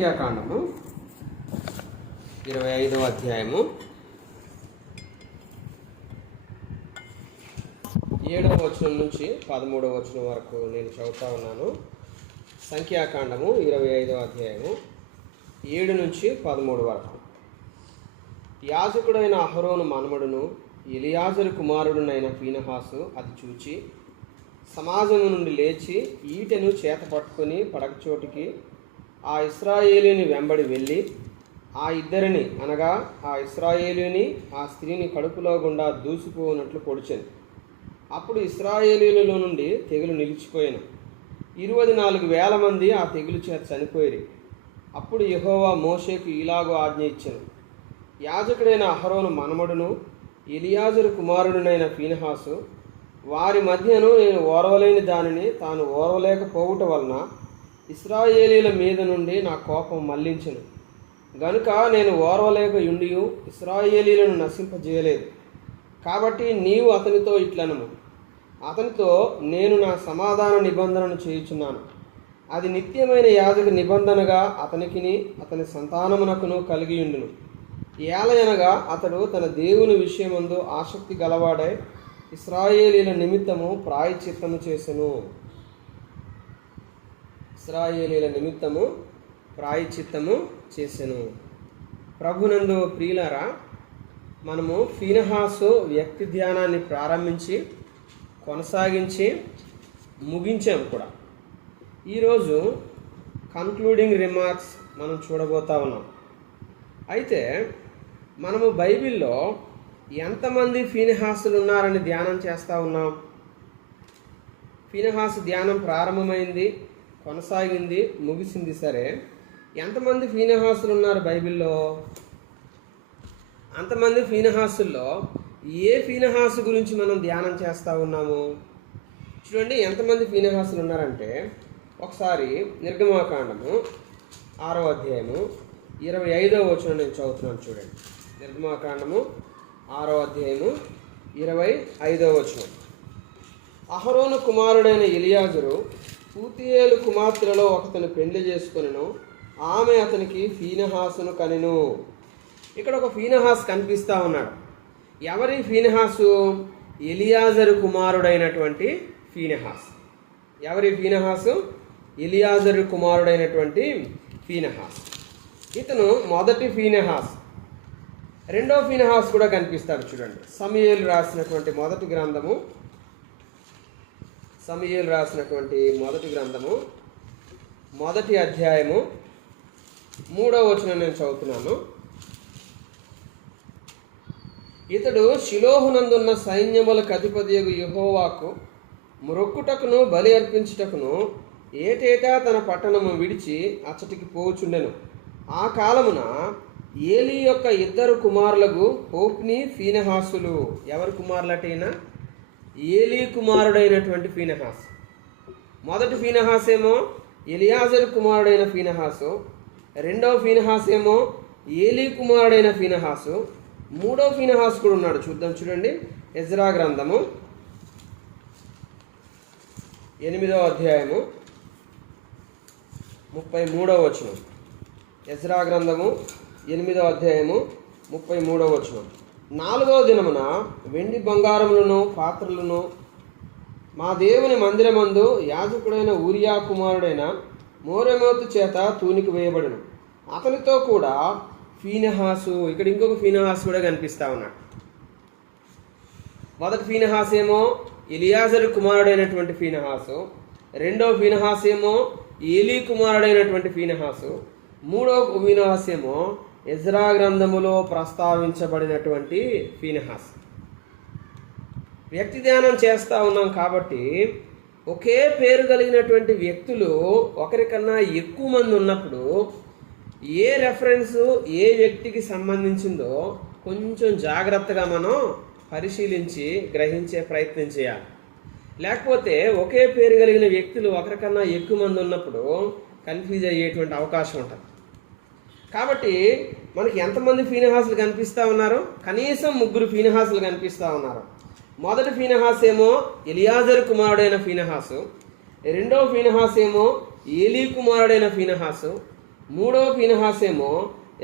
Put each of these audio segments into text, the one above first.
సంఖ్యాకాండము 25వ అధ్యాయము 7వ వచనం నుంచి 13వ వచనం వరకు నేను చదువుతా ఉన్నాను. సంఖ్యాకాండము 25వ అధ్యాయము 7 నుంచి 13 వరకు. యాజకుడైన అహరోను మనుమడును ఎలియాజరు కుమారుడునైన ఫీనెహాసు అది చూచి సమాజము నుండి లేచి ఈటెను చేత పట్టుకొని పడకచోటికి ఆ ఇశ్రాయేలుని వెంబడి వెళ్ళి ఆ ఇద్దరిని అనగా ఆ ఇశ్రాయేలుని ఆ స్త్రీని కడుపులో గుండా దూసిపోనట్లు పొడిచెను. అప్పుడు ఇశ్రాయేలీలలో నుండి తెగులు నిలిచిపోయాను. 24,000 మంది ఆ తెగులు చేత చనిపోయారు. అప్పుడు యెహోవా మోషేకు ఇలాగూ ఆజ్ఞ ఇచ్చెను, యాజకుడైన అహరోను మనుమడును ఎలియాజరు కుమారుడునైన ఫీనెహాసు వారి మధ్యను నేను ఓర్వలేని దానిని తాను ఓర్వలేకపోవుట వలన ఇశ్రాయేలీల మీద నుండి నా కోపం మళ్లించెను. గనుక నేను ఓర్వలేక యుండియు ఇశ్రాయేలీలను నశింపజేయలేదు. కాబట్టి నీవు అతనితో ఇట్లనము, అతనితో నేను నా సమాధాన నిబంధనను చేయుచున్నాను. అది నిత్యమైన యాజక నిబంధనగా అతనికిని అతని సంతానమునకును కలిగియుండును. ఏలయనగా అతడు తన దేవుని విషయమందు ఆసక్తి గలవాడై ఇశ్రాయేలీల నిమిత్తము ప్రాయశ్చిత్తము చేసెను. ఇశ్రాయేలీల నిమిత్తము ప్రాయశ్చిత్తము చేసెను. ప్రభునందు ప్రియులారా, మనము ఫీనెహాసు వ్యక్తి ధ్యానాన్ని ప్రారంభించి కొనసాగించి ముగించాము కూడా. ఈరోజు కన్క్లూడింగ్ రిమార్క్స్ మనం చూడబోతా ఉన్నాం. అయితే మనము బైబిల్లో ఎంతమంది ఫీనెహాసులు ఉన్నారని ధ్యానం చేస్తూ ఉన్నాం. ఫీనెహాసు ధ్యానం ప్రారంభమైంది, కొనసాగింది, ముగిసింది. సరే, ఎంతమంది ఫీనెహాసులు ఉన్నారు బైబిల్లో? అంతమంది ఫీనెహాసుల్లో ఏ ఫీనెహాసు గురించి మనం ధ్యానం చేస్తూ ఉన్నాము? చూడండి, ఎంతమంది ఫీనెహాసులు ఉన్నారంటే, ఒకసారి నిర్గమాకాండము 6వ అధ్యాయము 25వ వచనం నేను చదువుతున్నాను. చూడండి, నిర్గమాకాండము 6వ అధ్యాయము 25వ వచనం. అహరోను కుమారుడైన ఎలియాజరు పూతియేలు కుమార్తెలలో ఒకతను పెళ్లి చేసుకొనెను. ఆమె అతనికి ఫీనెహాసును కనెను. ఇక్కడ ఒక ఫీనెహాసు కనిపిస్తూ ఉన్నాడు. ఎవరి ఫీనెహాసు? ఎలియాజరు కుమారుడైనటువంటి ఫీనెహాసు. ఎవరి ఫీనెహాసు? ఎలియాజరు కుమారుడైనటువంటి ఫీనెహాసు. ఇతను మొదటి ఫీనెహాసు. రెండో ఫీనెహాసు కూడా కనిపిస్తాడు. చూడండి, సమూయేలు రాసినటువంటి మొదటి గ్రంథము, సమూయేలు రాసినటువంటి మొదటి గ్రంథము 1వ అధ్యాయము 3వ వచనం నేను చదువుతున్నాను. ఇతడు షిలోహునందున్న సైన్యములకు అధిపతియగు యెహోవాకు మ్రొక్కుటకును బలి అర్పించుటకును ఏటేటా తన పట్టణము విడిచి అచ్చటికి పోచుండెను. ఆ కాలమున ఏలీ యొక్క 2 కుమారులకు హోప్ని ఫీనెహాసులు. ఎవరి కుమారులటైనా? ఏలీ కుమారుడైనటువంటి ఫీనెహాసు. మొదటి ఫీనెహాసు ఏమో ఎలియాజరు కుమారుడైన ఫీనెహాసు. రెండవ ఫీనెహాసు ఏమో ఏలీ కుమారుడైన ఫీనెహాసు. మూడవ ఫీనెహాసు కూడా ఉన్నాడు. చూద్దాం, చూడండి, ఎజ్రా గ్రంథము 8వ అధ్యాయము 33వ వచనం. ఎజ్రా గ్రంథము 8వ అధ్యాయము 33వ వచనం. 4వ దినమున వెండి బంగారములను పాత్రలను మా దేవుని మందిరమందు యాజకుడైన ఊరియా కుమారుడైన మోరెమోతు చేత తూనికి వేయబడును. అతనితో కూడా ఫీనెహాసు. ఇక్కడ ఇంకొక ఫీనెహాసు కూడా కనిపిస్తా ఉన్నాడు. మొదటి ఫీనెహాసు ఏమో ఎలియాజరు కుమారుడైనటువంటి ఫీనెహాసు. రెండవ ఫీనెహాసు ఏమో ఏలీ కుమారుడైనటువంటి ఫీనెహాసు. మూడవ ఫీనెహాసు ఏమో ఎజ్రా గ్రంథములో ప్రస్తావించబడినటువంటి ఫీనెహాసు. వ్యక్తి ధ్యానం చేస్తూ ఉన్నాం కాబట్టి ఒకే పేరు కలిగినటువంటి వ్యక్తులు ఒకరికన్నా ఎక్కువ మంది ఉన్నప్పుడు ఏ రెఫరెన్సు ఏ వ్యక్తికి సంబంధించిందో కొంచెం జాగ్రత్తగా మనం పరిశీలించి గ్రహించే ప్రయత్నం చేయాలి. లేకపోతే ఒకే పేరు కలిగిన వ్యక్తులు ఒకరికన్నా ఎక్కువ మంది ఉన్నప్పుడు కన్ఫ్యూజ్ అయ్యేటువంటి అవకాశం ఉంటుంది. కాబట్టి మనకి ఎంతమంది ఫీనెహాసులు కనిపిస్తూ ఉన్నారు? కనీసం 3 ఫీనెహాసులు కనిపిస్తూ ఉన్నారు. మొదటి ఫీనెహాసు ఏమో ఎలియాజరు కుమారుడైన ఫీనెహాసు. రెండవ ఫీనెహాసు ఏమో ఏలీ కుమారుడైన ఫీనెహాసు. మూడో ఫీనెహాస్ ఏమో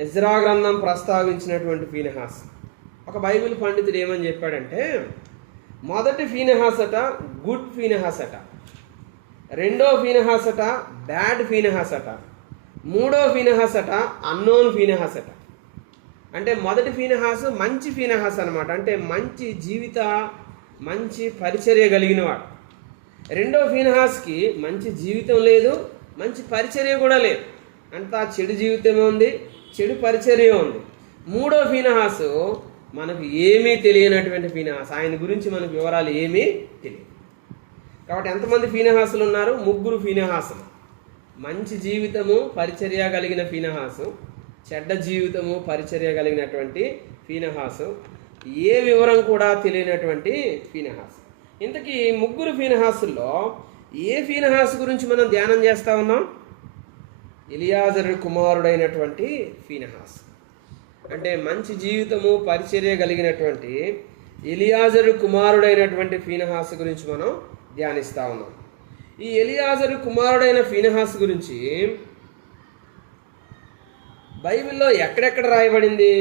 ఎజ్రా గ్రంథం ప్రస్తావించినటువంటి ఫీనెహాస్. ఒక బైబిల్ పండితుడు ఏమని చెప్పాడంటే, మొదటి ఫీనెహాస్ అట గుడ్ ఫీనెహాస్ అట, రెండో ఫీనెహాస్ అట బ్యాడ్ ఫీనెహాస్ అట, మూడో ఫీనెహాస్ అట అన్నోన్ ఫీనెహాస్ అట. అంటే మొదటి ఫీనెహాస్ మంచి ఫీనెహాస్ అనమాట, అంటే మంచి జీవిత మంచి పరిచర్య కలిగినవాడు. రెండో ఫీనెహాస్కి మంచి జీవితం లేదు, మంచి పరిచర్య కూడా లేదు, అంతా చెడు జీవితమే ఉంది, చెడు పరిచర్య ఉంది. మూడో ఫీనెహాసు మనకు ఏమీ తెలియనటువంటి ఫీనెహాస్, ఆయన గురించి మనకు వివరాలు ఏమీ తెలియదు. కాబట్టి ఎంతమంది ఫీనెహాసులు ఉన్నారు? ముగ్గురు ఫీనెహాసులు. మంచి జీవితము పరిచర్య కలిగిన ఫీనెహాసు, చెడ్డ జీవితము పరిచర్య కలిగినటువంటి ఫీనెహాసు, ఏ వివరం కూడా తెలియనటువంటి ఫీనెహాసు. ఇంతకీ ముగ్గురు ఫీనెహాసుల్లో ఏ ఫీనెహాసు గురించి మనం ధ్యానం చేస్తా ఉన్నాం? ఎలియాజరు కుమారుడైనటువంటి ఫీనెహాసు. అంటే మంచి జీవితము పరిచర్య కలిగినటువంటి ఎలియాజరు కుమారుడైనటువంటి ఫీనెహాసు గురించి మనం ధ్యానిస్తా ఉన్నాం. ఈ ఎలియాజరు కుమారుడైన ఫీనెహాసు గురించి బైబిల్లో ఎక్కడెక్కడ రాయబడింది?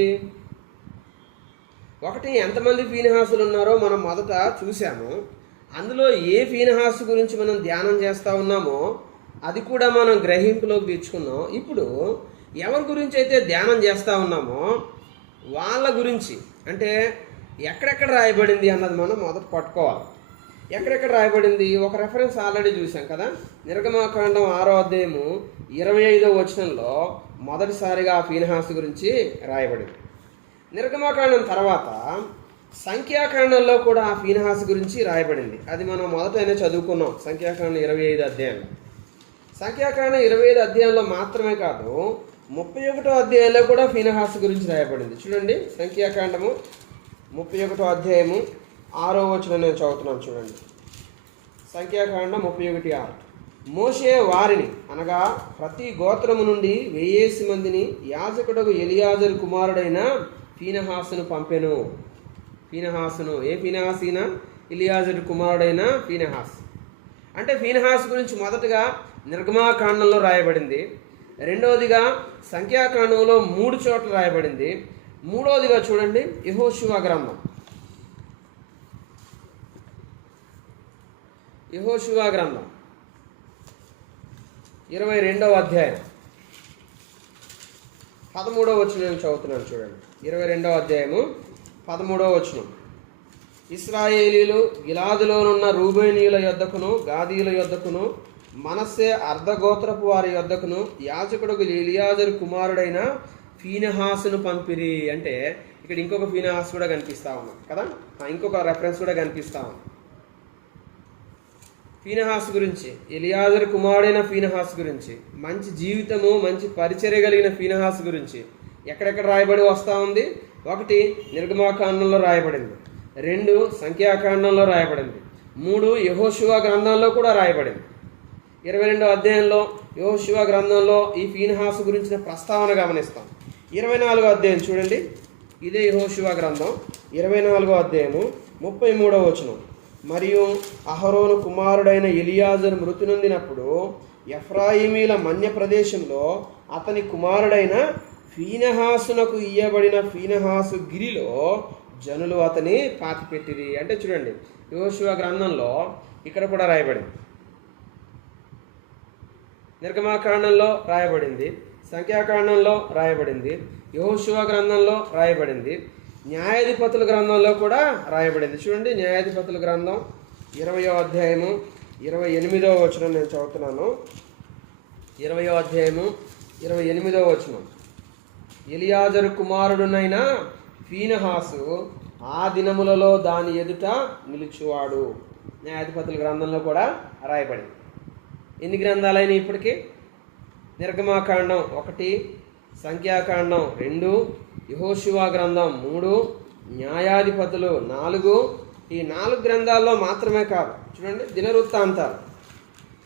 ఒకటి, ఎంతమంది ఫీనెహాసులు ఉన్నారో మనం మొదట చూసాము. అందులో ఏ ఫీనెహాసు గురించి మనం ధ్యానం చేస్తూ ఉన్నామో అది కూడా మనం గ్రహింపులోకి తెచ్చుకున్నాం. ఇప్పుడు ఎవరి గురించి అయితే ధ్యానం చేస్తూ ఉన్నామో వాళ్ళ గురించి, అంటే ఎక్కడెక్కడ రాయబడింది అన్నది మనం మొదట పట్టుకోవాలి. ఎక్కడెక్కడ రాయబడింది? ఒక రెఫరెన్స్ ఆల్రెడీ చూసాం కదా, నిర్గమాకాండం 6వ అధ్యాయము 25వ వచనంలో మొదటిసారిగా ఆ ఫీనెహాసు గురించి రాయబడింది. నిర్గమాకాండం తర్వాత సంఖ్యాకాండంలో కూడా ఆ ఫీనెహాసు గురించి రాయబడింది. అది మనం మొదటైనా చదువుకున్నాం, సంఖ్యాకాండం 25 అధ్యాయంలో. సంఖ్యాకాండం 25 అధ్యాయంలో మాత్రమే కాదు, 31వ అధ్యాయంలో కూడా ఫీనెహాసు గురించి రాయబడింది. చూడండి, సంఖ్యాకాండము 31వ అధ్యాయము 6వ వచనం నేను చదువుతున్నాను. చూడండి, సంఖ్యాకాండం 31:6. మోషే వారిని, అనగా ప్రతి గోత్రము నుండి 1000 మందిని యాజకుడకు ఎలియాజరు కుమారుడైన ఫీనెహాసును పంపెను. ఫీనెహాసును, ఏ ఫీనెహాసీనా? ఎలియాజరు కుమారుడైన ఫీనెహాస్. అంటే ఫీనెహాసు గురించి మొదటగా నిర్గమాకాండంలో రాయబడింది, రెండవదిగా సంఖ్యాకాండంలో 3 చోట్ల రాయబడింది, మూడవదిగా చూడండి యెహోషువ గ్రంథం. యెహోషువ గ్రంథం 22వ అధ్యాయం 13వ వచనం నేను చదువుతున్నాను. చూడండి, 22వ అధ్యాయము 13వ వచనం. ఇశ్రాయేలీలు గిలాదులోనున్న రూబేనీయుల యొద్దకును గాదీయుల యొద్దకును మనస్సే అర్ధగోత్రపు వారి యొద్దకును యాజకుడు ఎలియాజరు కుమారుడైన ఫీనెహాసును పంపిరి. అంటే ఇక్కడ ఇంకొక ఫీనెహాస్ కూడా కనిపిస్తా ఉన్నాం కదా, ఇంకొక రెఫరెన్స్ కూడా కనిపిస్తా ఉన్నాం ఫీనెహాస్ గురించి. ఎలియాజరు కుమారుడైన ఫీనెహాస్ గురించి, మంచి జీవితము మంచి పరిచర్య కలిగిన ఫీనెహాస్ గురించి ఎక్కడెక్కడ రాయబడి వస్తూ ఉంది? 1 నిర్గమాకాండంలో రాయబడింది, 2 సంఖ్యాకాండంలో రాయబడింది, 3 యెహోషువ గ్రంథంలో కూడా రాయబడింది. 22వ అధ్యాయంలో యెహోషువ గ్రంథంలో ఈ ఫీనెహాసు గురించిన ప్రస్తావన గమనిస్తాం. 24వ అధ్యాయం చూడండి, ఇదే యెహోషువ గ్రంథం 24వ అధ్యాయము 33వ వచనం. మరియు అహరోను కుమారుడైన ఎలియాజరు మృతి నొందినప్పుడు ఎఫ్రాయిమీల మన్య ప్రదేశంలో అతని కుమారుడైన ఫీనెహాసునకు ఇయ్యబడిన ఫీనెహాసు గిరిలో జనులు అతని పాతిపెట్టిరి. అంటే చూడండి, యెహోషువ గ్రంథంలో ఇక్కడ కూడా రాయబడింది, నిర్గమాకాండంలో రాయబడింది, సంఖ్యాకాండంలో రాయబడింది, యెహోషువ గ్రంథంలో రాయబడింది, న్యాయాధిపతుల గ్రంథంలో కూడా రాయబడింది. చూడండి, న్యాయాధిపతుల గ్రంథం 20వ అధ్యాయము 28వ వచనం నేను చదువుతున్నాను. 20వ అధ్యాయము 28వ వచనం. ఎలియాజరు కుమారుడునైన ఫీనెహాసు ఆ దినములలో దాని ఎదుట నిలుచువాడు. న్యాయాధిపతుల గ్రంథంలో కూడా రాయబడింది. ఎన్ని గ్రంథాలైన ఇప్పటికీ? నిర్గమాకాండం 1, సంఖ్యాకాండం 2, యెహోషువ గ్రంథం 3, న్యాయాధిపతులు 4. ఈ 4 గ్రంథాల్లో మాత్రమే కాదు, చూడండి,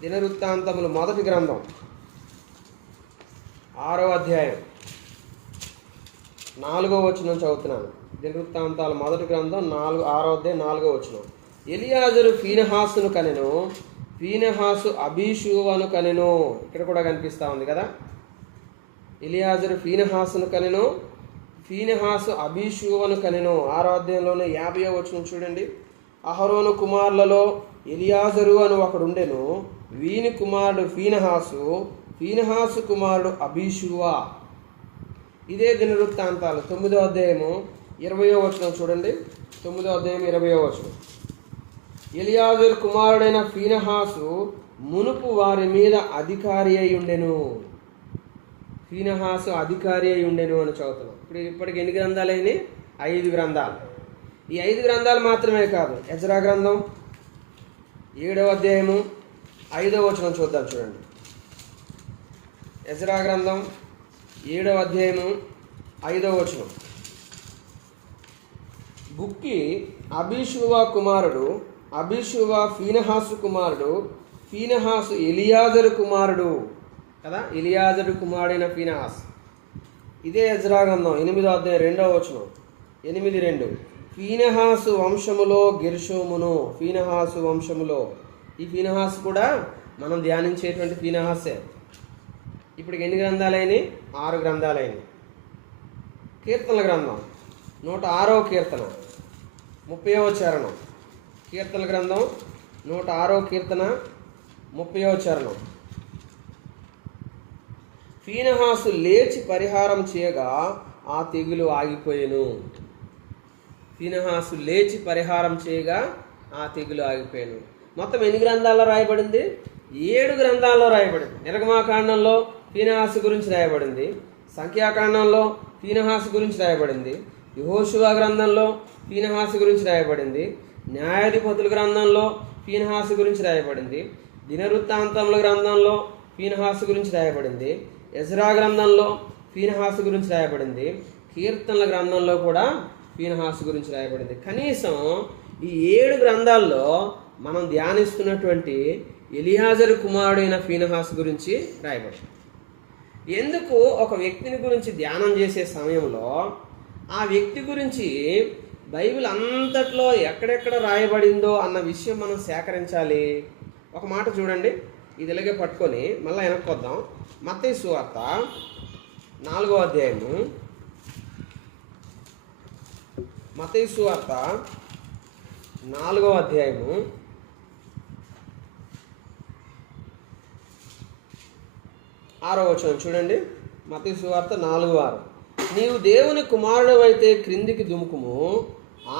దినవృత్తాంతములు మొదటి గ్రంథం 6వ అధ్యాయం 4వ వచనం చదువుతున్నాను. దినవృత్తాంతాల మొదటి గ్రంథం 6వ అధ్యాయం 4వ వచనం. ఎలియాజరు ఫీనెహాసును కనెను, ఫీనెహాసు అబీషూవను కనెను. ఇక్కడ కూడా కనిపిస్తూ ఉంది కదా, ఎలియాజరు ఫీనెహాసును కనెను, ఫీనెహాసు అబీషూవను కనెను. 6వ అధ్యాయంలోనే 50వ వచనం చూడండి. అహరోను కుమారులలో ఎలియాజరు అని ఒకడుండెను, వీని కుమారుడు ఫీనెహాసు, ఫీనెహాసు కుమారుడు అబీషూవా. ఇదే దినవృత్తాంతాలు 9వ అధ్యాయము 20వ వచనం చూడండి. 9వ అధ్యాయం 20వ వచనం. ఎలియాజరు కుమారుడైన ఫీనెహాసు మునుపు వారి మీద అధికారి అయి ఉండెను. ఫీనెహాసు అధికారి అయి ఉండెను అని చదువుతున్నాం. ఇప్పటికి ఎన్ని గ్రంథాలు అయినాయి? 5 గ్రంథాలు. ఈ 5 గ్రంథాలు మాత్రమే కాదు, ఎజ్రా గ్రంథం 7వ అధ్యాయము 5వ వచనం చూద్దాం చూడండి. ఎజ్రా గ్రంథం 7వ అధ్యాయము 5వ వచనం. బుక్కి అబీషూవా కుమారుడు, అబీషూవా ఫీనెహాసు కుమారుడు, ఫీనెహాసు ఎలియాజరు కుమారుడు కదా. ఎలియాజరు కుమారుడైన ఫీనెహాసు. ఇదే ఎజ్రా గ్రంథం 8వ అధ్యాయం 2వ వచనం. 8:2. ఫీనెహాసు వంశములో గెర్షోమును. ఫీనెహాసు వంశములో. ఈ ఫీనెహాసు కూడా మనం ధ్యానించేటువంటి ఫీనెహాసే. ఇప్పటికి ఎన్ని గ్రంథాలైనవి? 6 గ్రంథాలైనవి. కీర్తనల గ్రంథం 106వ కీర్తన 30వ చరణం. కీర్తనల గ్రంథం 106వ కీర్తన 30వ చరణం. ఫీనెహాసు లేచి పరిహారం చేయగా ఆ తెగులు ఆగిపోయెను. ఫీనెహాసు లేచి పరిహారం చేయగా ఆ తెగులు ఆగిపోయాను. మొత్తం ఎన్ని గ్రంథాల్లో రాయబడింది? 7 గ్రంథాల్లో రాయబడింది. నిర్గమాకాండంలో ఫీనెహాసు గురించి రాయబడింది, సంఖ్యాకాండంలో ఫీనెహాసు గురించి రాయబడింది, యెహోషువ గ్రంథంలో ఫీనెహాసు గురించి రాయబడింది, న్యాయాధిపతుల గ్రంథంలో ఫీనెహాసు గురించి రాయబడింది, దినవృత్తాంతముల గ్రంథంలో ఫీనెహాసు గురించి రాయబడింది, ఎజ్రా గ్రంథంలో ఫీనెహాసు గురించి రాయబడింది, కీర్తనల గ్రంథంలో కూడా ఫీనెహాసు గురించి రాయబడింది. కనీసం ఈ 7 గ్రంథాల్లో మనం ధ్యానిస్తున్నటువంటి ఎలియాజరు కుమారుడైన ఫీనెహాసు గురించి రాయబడింది. ఎందుకు ఒక వ్యక్తిని గురించి ధ్యానం చేసే సమయంలో ఆ వ్యక్తి గురించి బైబిల్ అంతట్లో ఎక్కడెక్కడ రాయబడిందో అన్న విషయం మనం సేకరించాలి. ఒక మాట చూడండి, ఇది ఇలాగే పట్టుకొని మళ్ళీ వెనక్కి వద్దాం. మత్తయి సువార్త 4వ అధ్యాయము. మత్తయి సువార్త 4వ అధ్యాయము 6వ వచనం చూడండి. మత్తయి సువార్త 4:6. నీవు దేవుని కుమారుడవైతే క్రిందికి దుముకుము,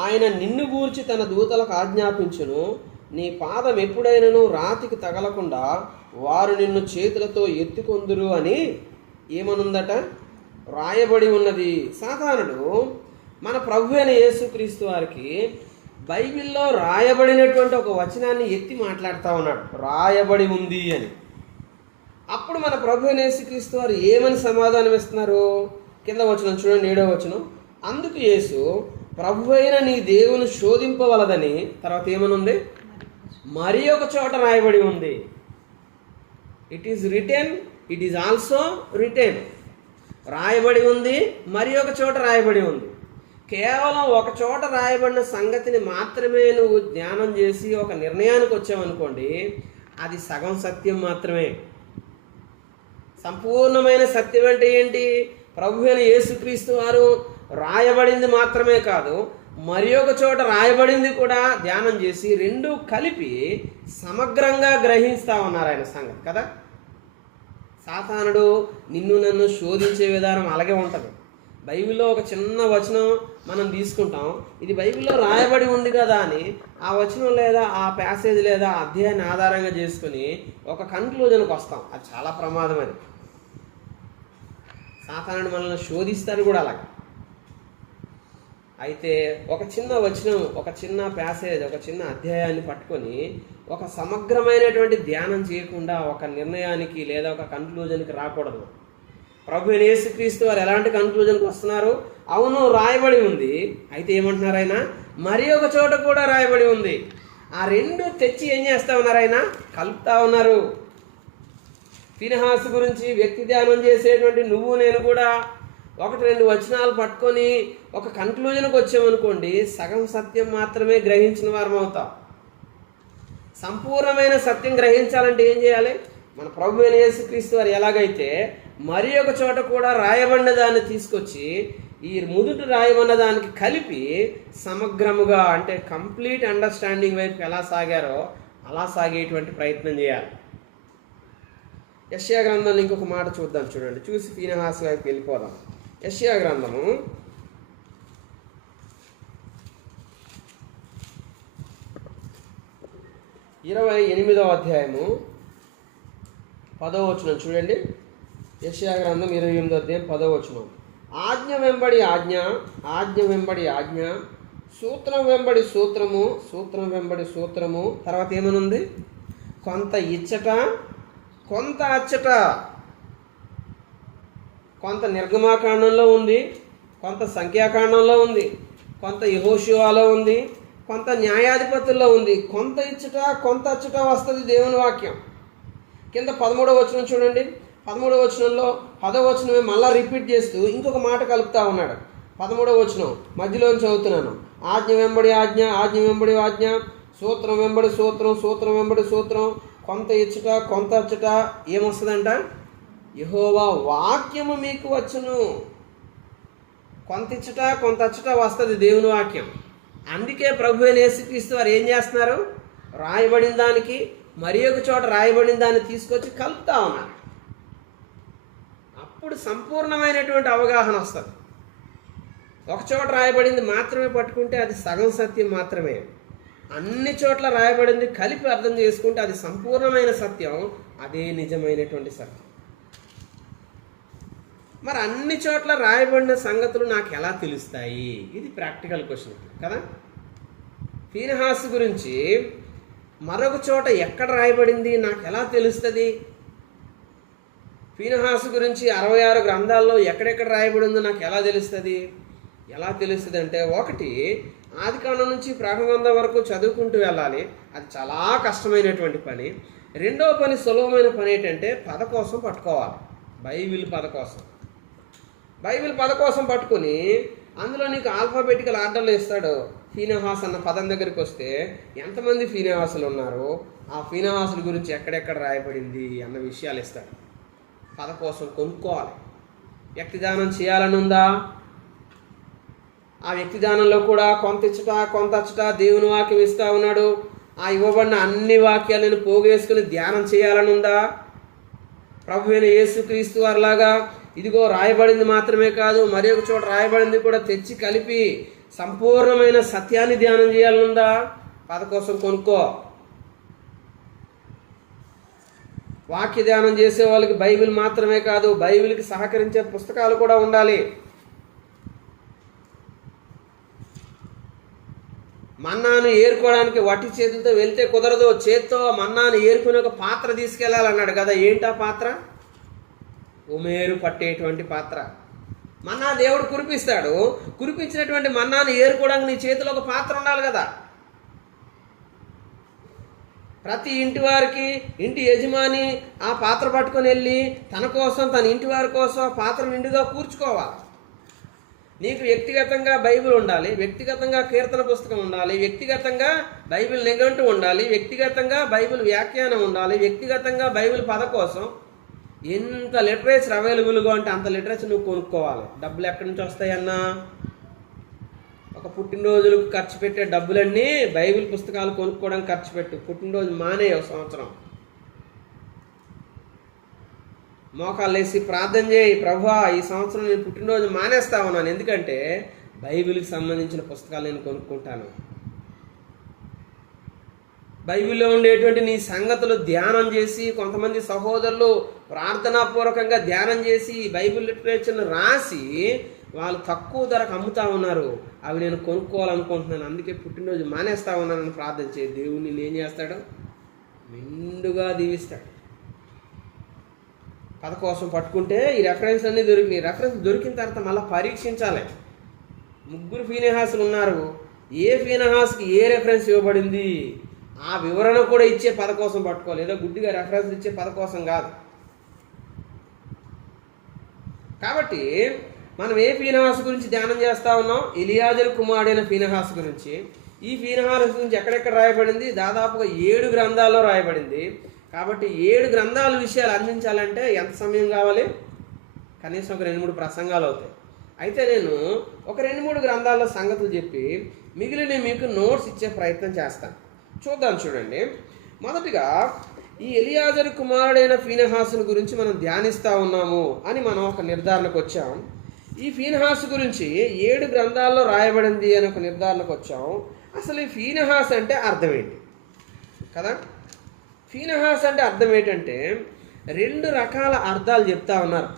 ఆయన నిన్ను గూర్చి తన దూతలకు ఆజ్ఞాపించును, నీ పాదం ఎప్పుడైనను రాతికి తగలకుండా వారు నిన్ను చేతులతో ఎత్తుకొందురు అని ఏమనుందట? రాయబడి ఉన్నది. సాతానుడు మన ప్రభు అయిన యేసుక్రీస్తు వారికి బైబిల్లో రాయబడినటువంటి ఒక వచనాన్ని ఎత్తి మాట్లాడుతూ ఉన్నాడు, రాయబడి ఉంది అని. అప్పుడు మన ప్రభు అయిన యేసుక్రీస్తు వారు ఏమని సమాధానం ఇస్తున్నారు? కింద వచనం చూడండి, 7వ వచనం. అందుకు యేసు, ప్రభు అయిన నీ దేవుని శోధింపవలదని, తర్వాత ఏమనుంది? మరి ఒక చోట రాయబడి ఉంది. It is written, it is also written. రాయబడి ఉంది, మరి ఒక చోట రాయబడి ఉంది. కేవలం ఒక చోట రాయబడిన సంగతిని మాత్రమే నువ్వు ధ్యానం చేసి ఒక నిర్ణయానికి వచ్చావనుకోండి, అది సగం సత్యం మాత్రమే. సంపూర్ణమైన సత్యం అంటే ఏంటి? ప్రభు అయిన యేసుక్రీస్తు వారు రాయబడింది మాత్రమే కాదు, మరి ఒక చోట రాయబడింది కూడా ధ్యానం చేసి రెండు కలిపి సమగ్రంగా గ్రహిస్తా ఉన్నారు ఆయన సంగతి కదా. సాతానుడు నిన్ను నన్ను శోధించే విధానం అలాగే ఉంటుంది. బైబిల్లో ఒక చిన్న వచనం మనం తీసుకుంటాం, ఇది బైబిల్లో రాయబడి ఉంది కదా అని ఆ వచనం లేదా ఆ ప్యాసేజ్ లేదా ఆ అధ్యాయాన్ని ఆధారంగా చేసుకుని ఒక కన్క్లూజన్కి వస్తాం. అది చాలా ప్రమాదం. అది సాతానుడు మనల్ని శోధిస్తాడు కూడా అలాగే. అయితే ఒక చిన్న వచనం, ఒక చిన్న ప్యాసేజ్, ఒక చిన్న అధ్యాయాన్ని పట్టుకొని ఒక సమగ్రమైనటువంటి ధ్యానం చేయకుండా ఒక నిర్ణయానికి లేదా ఒక కన్క్లూజన్కి రాకూడదు. ప్రభు యేసుక్రీస్తు వారు ఎలాంటి కన్క్లూజన్కి వస్తున్నారు? అవును రాయబడి ఉంది, అయితే ఏమంటున్నారు ఆయన? మరి ఒక చోట కూడా రాయబడి ఉంది. ఆ రెండు తెచ్చి ఏం చేస్తా ఉన్నారు? ఆయన కలుపుతా ఉన్నారు. ఫీనెహాసు గురించి వ్యక్తి ధ్యానం చేసేటువంటి నువ్వు నేను కూడా 1-2 వచనాలు పట్టుకొని ఒక కన్క్లూజన్కి వచ్చామనుకోండి, సగం సత్యం మాత్రమే గ్రహించిన వారం అవుతాం. సంపూర్ణమైన సత్యం గ్రహించాలంటే ఏం చేయాలి? మన ప్రభు అయిన యేసుక్రీస్తు వారు ఎలాగైతే మరి ఒక చోట కూడా రాయబడిన దాన్ని తీసుకొచ్చి ఈ మొదటి రాయబడిన దానికి కలిపి సమగ్రముగా అంటే కంప్లీట్ అండర్స్టాండింగ్ వైపు ఎలా సాగారో అలా సాగేటువంటి ప్రయత్నం చేయాలి. యెషయా గ్రంథంలో ఇంకొక మాట చూద్దాం, చూడండి, చూసి ఫీనెహాసు వైపు వెళ్ళిపోదాం. యెషయా గ్రంథము 28వ అధ్యాయము 10వ వచనం చూడండి. యెషయా గ్రంథం 28వ అధ్యాయం 10వ వచనం. ఆజ్ఞ వెంబడి ఆజ్ఞ, ఆజ్ఞ వెంబడి ఆజ్ఞ, సూత్రం వెంబడి సూత్రము, సూత్రం వెంబడి సూత్రము. తర్వాత ఏమనుంది? కొంత ఇచ్చట కొంత అచ్చట. కొంత నిర్గమాకాండంలో ఉంది, కొంత సంఖ్యాకాండంలో ఉంది, కొంత యెహోషువలో ఉంది, కొంత న్యాయాధిపతుల్లో ఉంది. కొంత ఇచ్చట కొంత అచ్చట వస్తుంది దేవుని వాక్యం. కింద 13వ వచనం చూడండి. 13వ వచనంలో 10వ వచనమే మళ్ళీ రిపీట్ చేస్తూ ఇంకొక మాట కలుపుతా ఉన్నాడు. 13వ వచనం మధ్యలోంచి చదువుతున్నాను. ఆజ్ఞ వెంబడి ఆజ్ఞ, ఆజ్ఞ వెంబడి ఆజ్ఞ, సూత్రం వెంబడి సూత్రం, సూత్రం వెంబడి సూత్రం, కొంత ఇచ్చట కొంత అచ్చట. ఏమొస్తుందంట? యెహోవా వాక్యము మీకు వచ్చును. కొంత ఇచ్చట కొంత అచ్చట వస్తుంది దేవుని వాక్యం. అందుకే ప్రభు అయిన యేసుక్రీస్తు వారు ఏం చేస్తున్నారు? రాయబడిన దానికి మరి ఒక చోట రాయబడిన దాన్ని తీసుకొచ్చి కలుపుతా ఉన్నారు. అప్పుడు సంపూర్ణమైనటువంటి అవగాహన వస్తుంది. ఒక చోట రాయబడింది మాత్రమే పట్టుకుంటే అది సగం సత్యం మాత్రమే. అన్ని చోట్ల రాయబడింది కలిపి అర్థం చేసుకుంటే అది సంపూర్ణమైన సత్యం, అదే నిజమైనటువంటి సత్యం. మరి అన్ని చోట్ల రాయబడిన సంగతులు నాకు ఎలా తెలుస్తాయి? ఇది ప్రాక్టికల్ క్వశ్చన్ కదా. ఫీనెహాసు గురించి మరొక చోట ఎక్కడ రాయబడింది నాకు ఎలా తెలుస్తుంది? ఫీనెహాసు గురించి 66 గ్రంథాల్లో ఎక్కడెక్కడ రాయబడిందో నాకు ఎలా తెలుస్తుంది? ఎలా తెలుస్తుంది అంటే, ఒకటి, ఆదికాండం నుంచి ప్రకటన వరకు చదువుకుంటూ వెళ్ళాలి. అది చాలా కష్టమైనటువంటి పని. రెండవ పని, సులభమైన పని ఏంటంటే పద కోసం పట్టుకోవాలి. బైబిల్ పద కోసం, బైబిల్ పద కోసం పట్టుకుని అందులో నీకు ఆల్ఫాబెటికల్ ఆర్డర్లో ఇస్తాడు. ఫీనెహాస్ అన్న పదం దగ్గరికి వస్తే ఎంతమంది ఫీనెహాసులు ఉన్నారు, ఆ ఫీనెహాసుల గురించి ఎక్కడెక్కడ రాయబడింది అన్న విషయాలు ఇస్తాడు. పద కోసం కొనుక్కోవాలి. వ్యక్తిదానం చేయాలని ఉందా? ఆ వ్యక్తిదానంలో కూడా కొంత ఇచ్చట కొంత అచ్చట దేవుని వాక్యం ఇస్తా ఉన్నాడు. ఆ ఇవ్వబడిన అన్ని వాక్యాలను పోగేసుకుని ధ్యానం చేయాలని ఉందా? ప్రభు అయిన యేసుక్రీస్తు వారిలాగా ఇదిగో రాయబడింది మాత్రమే కాదు, మరి ఒక చోట రాయబడింది కూడా తెచ్చి కలిపి సంపూర్ణమైన సత్యాన్ని ధ్యానం చేయాలనుందా? పద కోసం కొనుక్కో. వాక్య ధ్యానం చేసే వాళ్ళకి బైబిల్ మాత్రమే కాదు, బైబిల్కి సహకరించే పుస్తకాలు కూడా ఉండాలి. మన్నాను ఏరుకోవడానికి వట్టి చేతులతో వెళ్తే కుదరదు. చేత్తో మన్నాను ఏరుకుని ఒక పాత్ర తీసుకెళ్ళాలన్నాడు కదా. ఏంటా పాత్ర? ఉమేరు పట్టేటువంటి పాత్ర. మన్నా దేవుడు కురిపిస్తాడు. కురిపించినటువంటి మన్నాను ఏరుకోవడానికి నీ చేతిలో ఒక పాత్ర ఉండాలి కదా. ప్రతి ఇంటి వారికి ఇంటి యజమాని ఆ పాత్ర పట్టుకొని వెళ్ళి తన కోసం, తన ఇంటి వారి కోసం ఆ పాత్ర నిండుగా కూర్చుకోవాలి. నీకు వ్యక్తిగతంగా బైబిల్ ఉండాలి, వ్యక్తిగతంగా కీర్తన పుస్తకం ఉండాలి, వ్యక్తిగతంగా బైబిల్ నిఘంటు ఉండాలి, వ్యక్తిగతంగా బైబిల్ వ్యాఖ్యానం ఉండాలి, వ్యక్తిగతంగా బైబిల్ పద కోసం. ఎంత లిటరేచర్ అవైలబుల్గా ఉంటే అంత లిటరేచర్ నువ్వు కొనుక్కోవాలి. డబ్బులు ఎక్కడి నుంచి వస్తాయన్నా? ఒక పుట్టినరోజులకు ఖర్చు పెట్టే డబ్బులన్నీ బైబిల్ పుస్తకాలు కొనుక్కోవడానికి ఖర్చు పెట్టు. పుట్టినరోజు మానే ఒక సంవత్సరం. మోకాళ్ళు వేసి ప్రార్థన చేయి, ప్రభువా ఈ సంవత్సరం నేను పుట్టినరోజు మానేస్తా ఉన్నాను, ఎందుకంటే బైబిల్కి సంబంధించిన పుస్తకాలు నేను కొనుక్కుంటాను. బైబిల్లో ఉండేటువంటి నీ సంగతులు ధ్యానం చేసి, కొంతమంది సహోదరులు ప్రార్థనాపూర్వకంగా ధ్యానం చేసి బైబిల్ లిటరేచర్ను రాసి వాళ్ళు తక్కువ ధరకు అమ్ముతా ఉన్నారు. అవి నేను కొనుక్కోవాలనుకుంటున్నాను, అందుకే పుట్టినరోజు మానేస్తా ఉన్నానని ప్రార్థన చేయి. దేవుడు నేను ఏం చేస్తాడు? నిండుగా దీవిస్తాడు. కథ కోసం పట్టుకుంటే ఈ రెఫరెన్స్ అన్నీ దొరికినాయి. రెఫరెన్స్ దొరికిన తర్వాత మళ్ళీ పరీక్షించాలి. 3 ఫీనెహాసులు ఉన్నారు. ఏ ఫీనెహాస్కి ఏ రెఫరెన్స్ ఇవ్వబడింది ఆ వివరణ కూడా ఇచ్చే పద కోసం పట్టుకోవాలి. ఏదో గుడ్డిగా రెఫరెన్స్ ఇచ్చే పద కోసం కాదు. కాబట్టి మనం ఏ ఫీనెహాసు గురించి ధ్యానం చేస్తూ ఉన్నాం? ఎలియాజరు కుమారుడైన ఫీనెహాసు గురించి. ఈ ఫీనెహాసు గురించి ఎక్కడెక్కడ రాయబడింది? దాదాపుగా 7 గ్రంథాల్లో రాయబడింది. కాబట్టి 7 గ్రంథాల విషయాలు అందించాలంటే ఎంత సమయం కావాలి? కనీసం ఒక 2-3 ప్రసంగాలు అవుతాయి. అయితే నేను ఒక 2-3 గ్రంథాల్లో సంగతులు చెప్పి మిగిలిన మీకు నోట్స్ ఇచ్చే ప్రయత్నం చేస్తాను. చూద్దాం. చూడండి, మొదటిగా ఈ ఎలియాజరు కుమారుడైన ఫీనెహాసును గురించి మనం ధ్యానిస్తూ ఉన్నాము అని మనం ఒక నిర్ధారణకు వచ్చాం. ఈ ఫీనెహాసు గురించి 7 గ్రంథాల్లో రాయబడింది అని ఒక నిర్ధారణకు వచ్చాం. అసలు ఈ ఫీనెహాస్ అంటే అర్థం ఏంటి కదా? ఫీనెహాస్ అంటే అర్థం ఏంటంటే 2 రకాల అర్థాలు చెప్తా ఉన్నారు.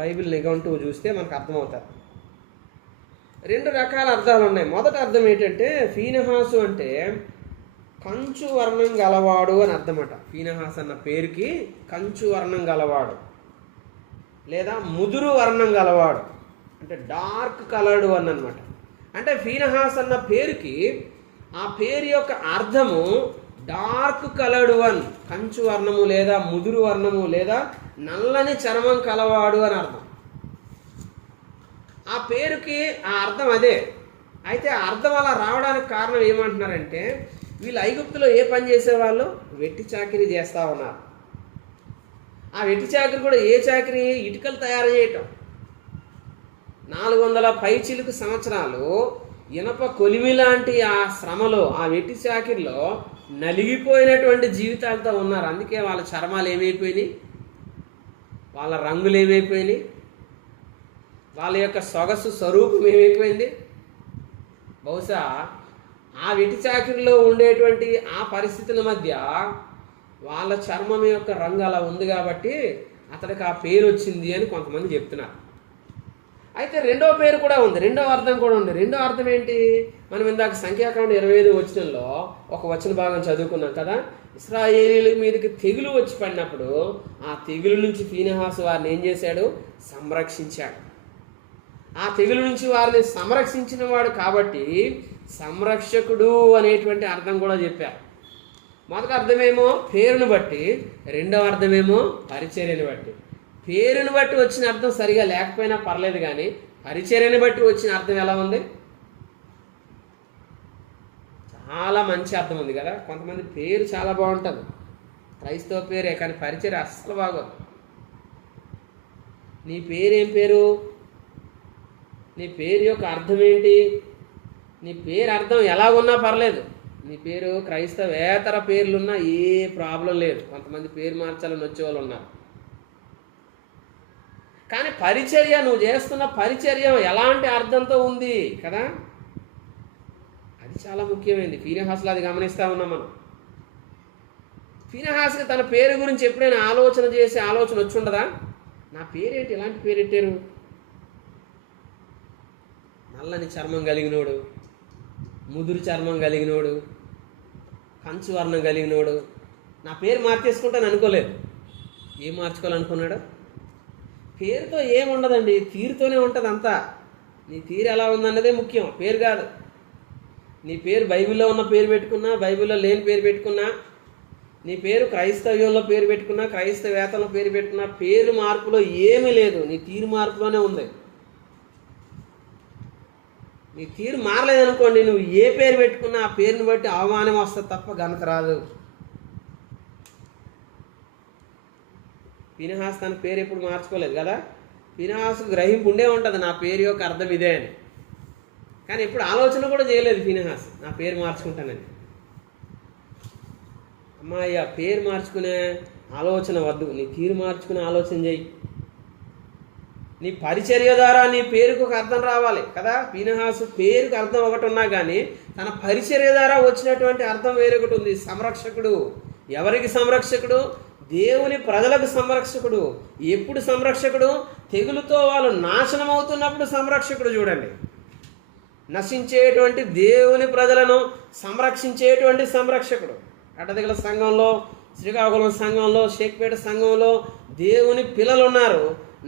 బైబిల్ నిఘంటువు చూస్తే మనకు అర్థమవుతారు. 2 రకాల అర్థాలు ఉన్నాయి. మొదటి అర్థం ఏంటంటే ఫీనెహాసు అంటే కంచు వర్ణం గలవాడు అని అర్థమట. ఫీనెహాస్ అన్న పేరుకి కంచు వర్ణం గలవాడు లేదా ముదురు వర్ణం గలవాడు అంటే డార్క్ కలర్డ్ వన్ అనమాట. అంటే ఫీనెహాస్ అన్న పేరుకి ఆ పేరు యొక్క అర్థము డార్క్ కలర్డ్ వన్, కంచు వర్ణము లేదా ముదురు వర్ణము లేదా నల్లని చర్మం కలవాడు అని అర్థం. ఆ పేరుకి ఆ అర్థం అదే. అయితే ఆ అర్థం అలా రావడానికి కారణం ఏమంటున్నారంటే వీళ్ళు ఐగుప్తులో ఏ పని చేసేవాళ్ళు? వెట్టి చాకిరీ చేస్తూ ఉన్నారు. ఆ వెట్టి చాకిరీ కూడా ఏ చాకిరీ? ఇటుకలు తయారు చేయటం. 400 పైచిలుకు సంవత్సరాలు ఇనప కొలిమి లాంటి ఆ శ్రమలో, ఆ వెట్టి చాకిరిలో నలిగిపోయినటువంటి జీవితాలతో ఉన్నారు. అందుకే వాళ్ళ చర్మాలు ఏమైపోయినాయి, వాళ్ళ రంగులు ఏమైపోయినాయి, వాళ్ళ యొక్క సొగసు స్వరూపం ఏమైపోయింది. బహుశా ఆ వెట్టి చాకిరిలో ఉండేటువంటి ఆ పరిస్థితుల మధ్య వాళ్ళ చర్మం యొక్క రంగు అలా ఉంది కాబట్టి అతడికి ఆ పేరు వచ్చింది అని కొంతమంది చెప్తున్నారు. అయితే రెండో పేరు కూడా ఉంది, రెండో అర్థం కూడా ఉంది. రెండో అర్థం ఏంటి? మనం ఇందాక సంఖ్యాకాండం 25 వచనంలో ఒక వచన భాగం చదువుకున్నాం కదా. ఇశ్రాయేలీయుల మీదకి తెగులు వచ్చి పడినప్పుడు ఆ తెగులు నుంచి ఫీనెహాసు వారిని ఏం చేశాడు? సంరక్షించాడు. ఆ తెగులు నుంచి వారిని సంరక్షించిన వాడు కాబట్టి సంరక్షకుడు అనేటువంటి అర్థం కూడా చెప్పారు. మొదటి అర్థమేమో పేరును బట్టి, రెండవ అర్థమేమో పరిచర్యను బట్టి. పేరును బట్టి వచ్చిన అర్థం సరిగా లేకపోయినా పర్లేదు, కానీ పరిచర్యను బట్టి వచ్చిన అర్థం ఎలా ఉంది? చాలా మంచి అర్థం ఉంది కదా. కొంతమంది పేరు చాలా బాగుంటుంది, క్రైస్తవ పేరే, కానీ పరిచర్య అస్సలు బాగోదు. నీ పేరేం పేరు? నీ పేరు యొక్క అర్థం ఏంటి? నీ పేరు అర్థం ఎలా ఉన్నా పర్లేదు. నీ పేరు క్రైస్తవేతర పేర్లున్నా ఏ ప్రాబ్లం లేదు. కొంతమంది పేరు మార్చాలని వచ్చే వాళ్ళు ఉన్నారు. కానీ పరిచర్య, నువ్వు చేస్తున్న పరిచర్య ఎలాంటి అర్థంతో ఉంది కదా, అది చాలా ముఖ్యమైనది. ఫీనెహాసులో అది గమనిస్తూ ఉన్నాం మనం. ఫీనెహాసుకి తన పేరు గురించి ఎప్పుడైనా ఆలోచన చేసే ఆలోచన వచ్చి ఉండదా? నా పేరేంటి, ఇలాంటి పేరు పెట్టారు? నల్లని చర్మం కలిగినోడు, ముదురు చర్మం కలిగినోడు, కంచు వర్ణం కలిగినోడు, నా పేరు మార్చేసుకుంటాను అనుకోలేదు. ఏం మార్చుకోవాలనుకున్నాడు? పేరుతో ఏముండదండి, తీరుతోనే ఉంటుంది అంతా. నీ తీరు ఎలా ఉందన్నదే ముఖ్యం, పేరు కాదు. నీ పేరు బైబిల్లో ఉన్న పేరు పెట్టుకున్నా, బైబిల్లో లేని పేరు పెట్టుకున్నా, నీ పేరు క్రైస్తవ్యంలో పేరు పెట్టుకున్నా, క్రైస్తవేతలో పేరు పెట్టుకున్నా, పేరు మార్పులో ఏమీ లేదు, నీ తీరు మార్పులోనే ఉంది. నీ తీరు మారలేదనుకోండి, నువ్వు ఏ పేరు పెట్టుకున్నా ఆ పేరుని బట్టి అవమానం వస్తుంది తప్ప ఘనత రాదు. ఫీనెహాసు తన పేరు ఎప్పుడు మార్చుకోలేదు కదా. ఫీనెహాసుకు గ్రహింపు ఉండే ఉంటుంది నా పేరు యొక్క అర్థం ఇదే అని, కానీ ఎప్పుడు ఆలోచన కూడా చేయలేదు ఫీనెహాసు నా పేరు మార్చుకుంటానని. అమ్మాయి, ఆ పేరు మార్చుకునే ఆలోచన వద్దు, నీ తీరు మార్చుకునే ఆలోచన చేయి. నీ పరిచర్య ద్వారా నీ పేరుకు ఒక అర్థం రావాలి కదా. ఫీనెహాసు పేరుకు అర్థం ఒకటి ఉన్నా కానీ తన పరిచర్య ద్వారా వచ్చినటువంటి అర్థం వేరొకటి ఉంది. సంరక్షకుడు. ఎవరికి సంరక్షకుడు? దేవుని ప్రజలకు సంరక్షకుడు. ఎప్పుడు సంరక్షకుడు? తెగులుతో వాళ్ళు నాశనం అవుతున్నప్పుడు సంరక్షకుడు. చూడండి, నశించేటువంటి దేవుని ప్రజలను సంరక్షించేటువంటి సంరక్షకుడు. అడ్డదిగల సంఘంలో, శ్రీకాకుళం సంఘంలో, షేక్పేట సంఘంలో దేవుని పిల్లలు ఉన్నారు.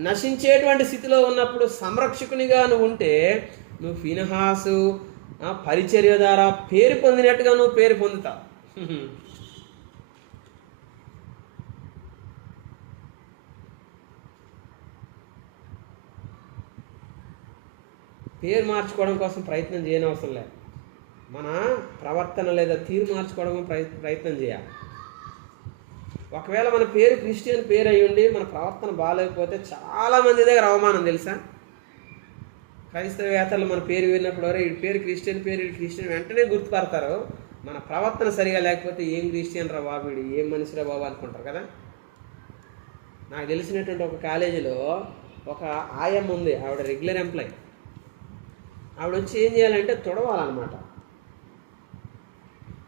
నశించేటువంటి స్థితిలో ఉన్నప్పుడు సంరక్షకునిగా నువ్వు ఉంటే నువ్వు ఫీనెహాసు పరిచర్య ద్వారా పేరు పొందినట్టుగా నువ్వు పేరు పొందుతావు. పేరు మార్చుకోవడం కోసం ప్రయత్నం చేయనవసరం లేదు. మన ప్రవర్తన లేదా తీరు మార్చుకోవడం ప్రయత్నం చేయాలి. ఒకవేళ మన పేరు క్రిస్టియన్ పేరు అయ్యి ఉండి మన ప్రవర్తన బాగాలేకపోతే చాలామంది దగ్గర అవమానం తెలుసా. క్రైస్తవేతలు మన పేరు విన్నప్పుడు వరే వీడి పేరు క్రిస్టియన్ వెంటనే గుర్తుపడతారు. మన ప్రవర్తన సరిగా లేకపోతే ఏం క్రిస్టియన్ రా బాబు, వీడు ఏం మనిషిరా బాబు అనుకుంటారు కదా. నాకు తెలిసినటువంటి ఒక కాలేజీలో ఒక ఆయమ్మ ఉంది, ఆవిడ రెగ్యులర్ ఎంప్లాయ్. ఆవిడ వచ్చి ఏం చేయాలంటే తుడవాలన్నమాట.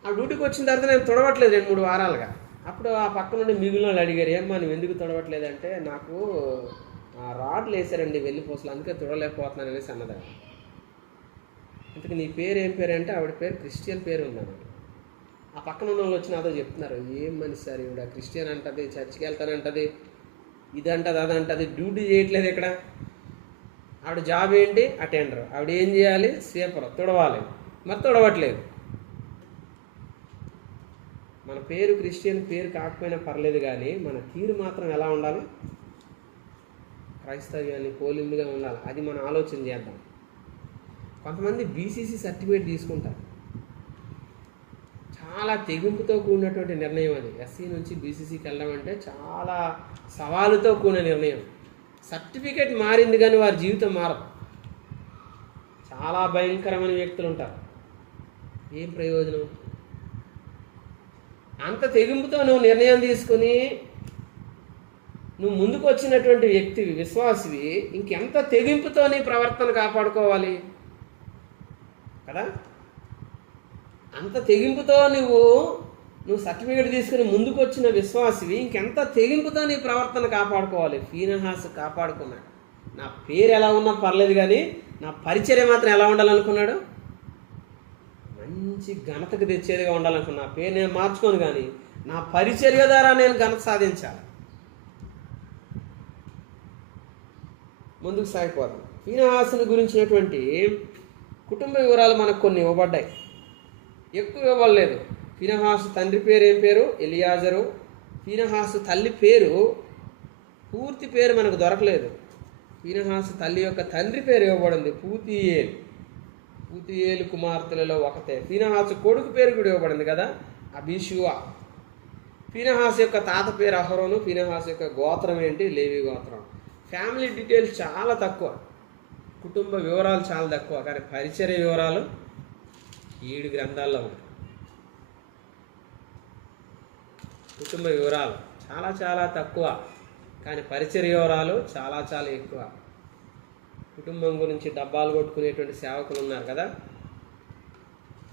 ఆ డ్యూటీకి వచ్చిన తర్వాత నేను తుడవట్లేదు 2-3 వారాలుగా. అప్పుడు ఆ పక్క నుండి మిగిలిన వాళ్ళు అడిగారు, ఏమ్మా నువ్వు ఎందుకు తుడవట్లేదంటే, నాకు రాడ్లు వేసారండి వెల్లిపూసలు, అందుకే తుడవలేకపోతున్నాను అనేసి అన్నది. ఇంతకు నీ పేరు ఏం పేరు అంటే ఆవిడ పేరు క్రిస్టియన్ పేరు ఉందన్నమాట. ఆ పక్కన ఉన్న వాళ్ళు వచ్చి నాతో చెప్తున్నారు, ఏం మనిషి సార్ ఈవిడ క్రిస్టియన్ అంటది, చర్చికి వెళ్తానంటది, ఇదంటది అదంటది, డ్యూటీ చేయట్లేదు ఇక్కడ. ఆవిడ జాబ్ ఏంటి? అటెండర్. ఆవిడ ఏం చేయాలి? స్వీపర్, తుడవాలి. మరి తుడవట్లేదు. మన పేరు క్రిస్టియన్ పేరు కాకపోయినా పర్లేదు, కానీ మన తీరు మాత్రం ఎలా ఉండాలి? క్రైస్తవ్యాన్ని పోలిందుగా ఉండాలి. అది మనం ఆలోచన చేద్దాం. కొంతమంది బీసీసీ సర్టిఫికేట్ తీసుకుంటారు. చాలా తెగింపుతో కూడినటువంటి నిర్ణయం అది. ఎస్సీ నుంచి బీసీసీకి వెళ్ళడం అంటే చాలా సవాలుతో కూడిన నిర్ణయం. సర్టిఫికేట్ మారింది కానీ వారి జీవితం మారదు. చాలా భయంకరమైన వ్యక్తులు ఉంటారు. ఏం ప్రయోజనం? అంత తెగింపుతో నువ్వు నిర్ణయం తీసుకుని నువ్వు ముందుకు వచ్చినటువంటి వ్యక్తివి, విశ్వాసివి, ఇంకెంత తెగింపుతో నీ ప్రవర్తన కాపాడుకోవాలి కదా. అంత తెగింపుతో నువ్వు సర్టిఫికేట్ తీసుకుని ముందుకు వచ్చిన విశ్వాసివి, ఇంకెంత తెగింపుతో నీ ప్రవర్తన కాపాడుకోవాలి. ఫీనహాసు కాపాడుకున్నాడు. నా పేరు ఎలా ఉన్నా పర్లేదు కానీ నా పరిచర్య మాత్రం ఎలా ఉండాలనుకున్నాడు? మంచి ఘనతకు తెచ్చేదిగా ఉండాలనుకున్నా. నా పేరు నేను మార్చుకోను, కానీ నా పరిచర్య ద్వారా నేను ఘనత సాధించాలి. ముందుకు సాగిపోదాం. ఫీనహాసుని గురించినటువంటి కుటుంబ వివరాలు మనకు కొన్ని ఇవ్వబడ్డాయి, ఎక్కువ ఇవ్వలేదు. ఫీనహాసు తండ్రి పేరు ఏం పేరు? ఎలియాజరు. ఫీనహాసు తల్లి పేరు, పూర్తి పేరు మనకు దొరకలేదు. ఫీనహాసు తల్లి యొక్క తండ్రి పేరు ఇవ్వబడింది పూతియేలు. పూతియేలు కుమార్తెలలో ఒకతే. ఫీనహాసు కొడుకు పేరు కూడా ఇవ్వబడింది కదా, అబీషువా. ఫీనహాసు యొక్క తాత పేరు అహరోను. ఫీనహాసు యొక్క గోత్రం ఏంటి? లేవి గోత్రం. ఫ్యామిలీ డీటెయిల్స్ చాలా తక్కువ, కుటుంబ వివరాలు చాలా తక్కువ, కానీ పరిచర్య వివరాలు 7 గ్రంథాల్లో ఉన్నాయి. కుటుంబ వివరాలు చాలా చాలా తక్కువ, కానీ పరిచర్య వివరాలు చాలా చాలా ఎక్కువ. కుటుంబం గురించి డబ్బాలు కొట్టుకునేటువంటి సేవకులు ఉన్నారు కదా,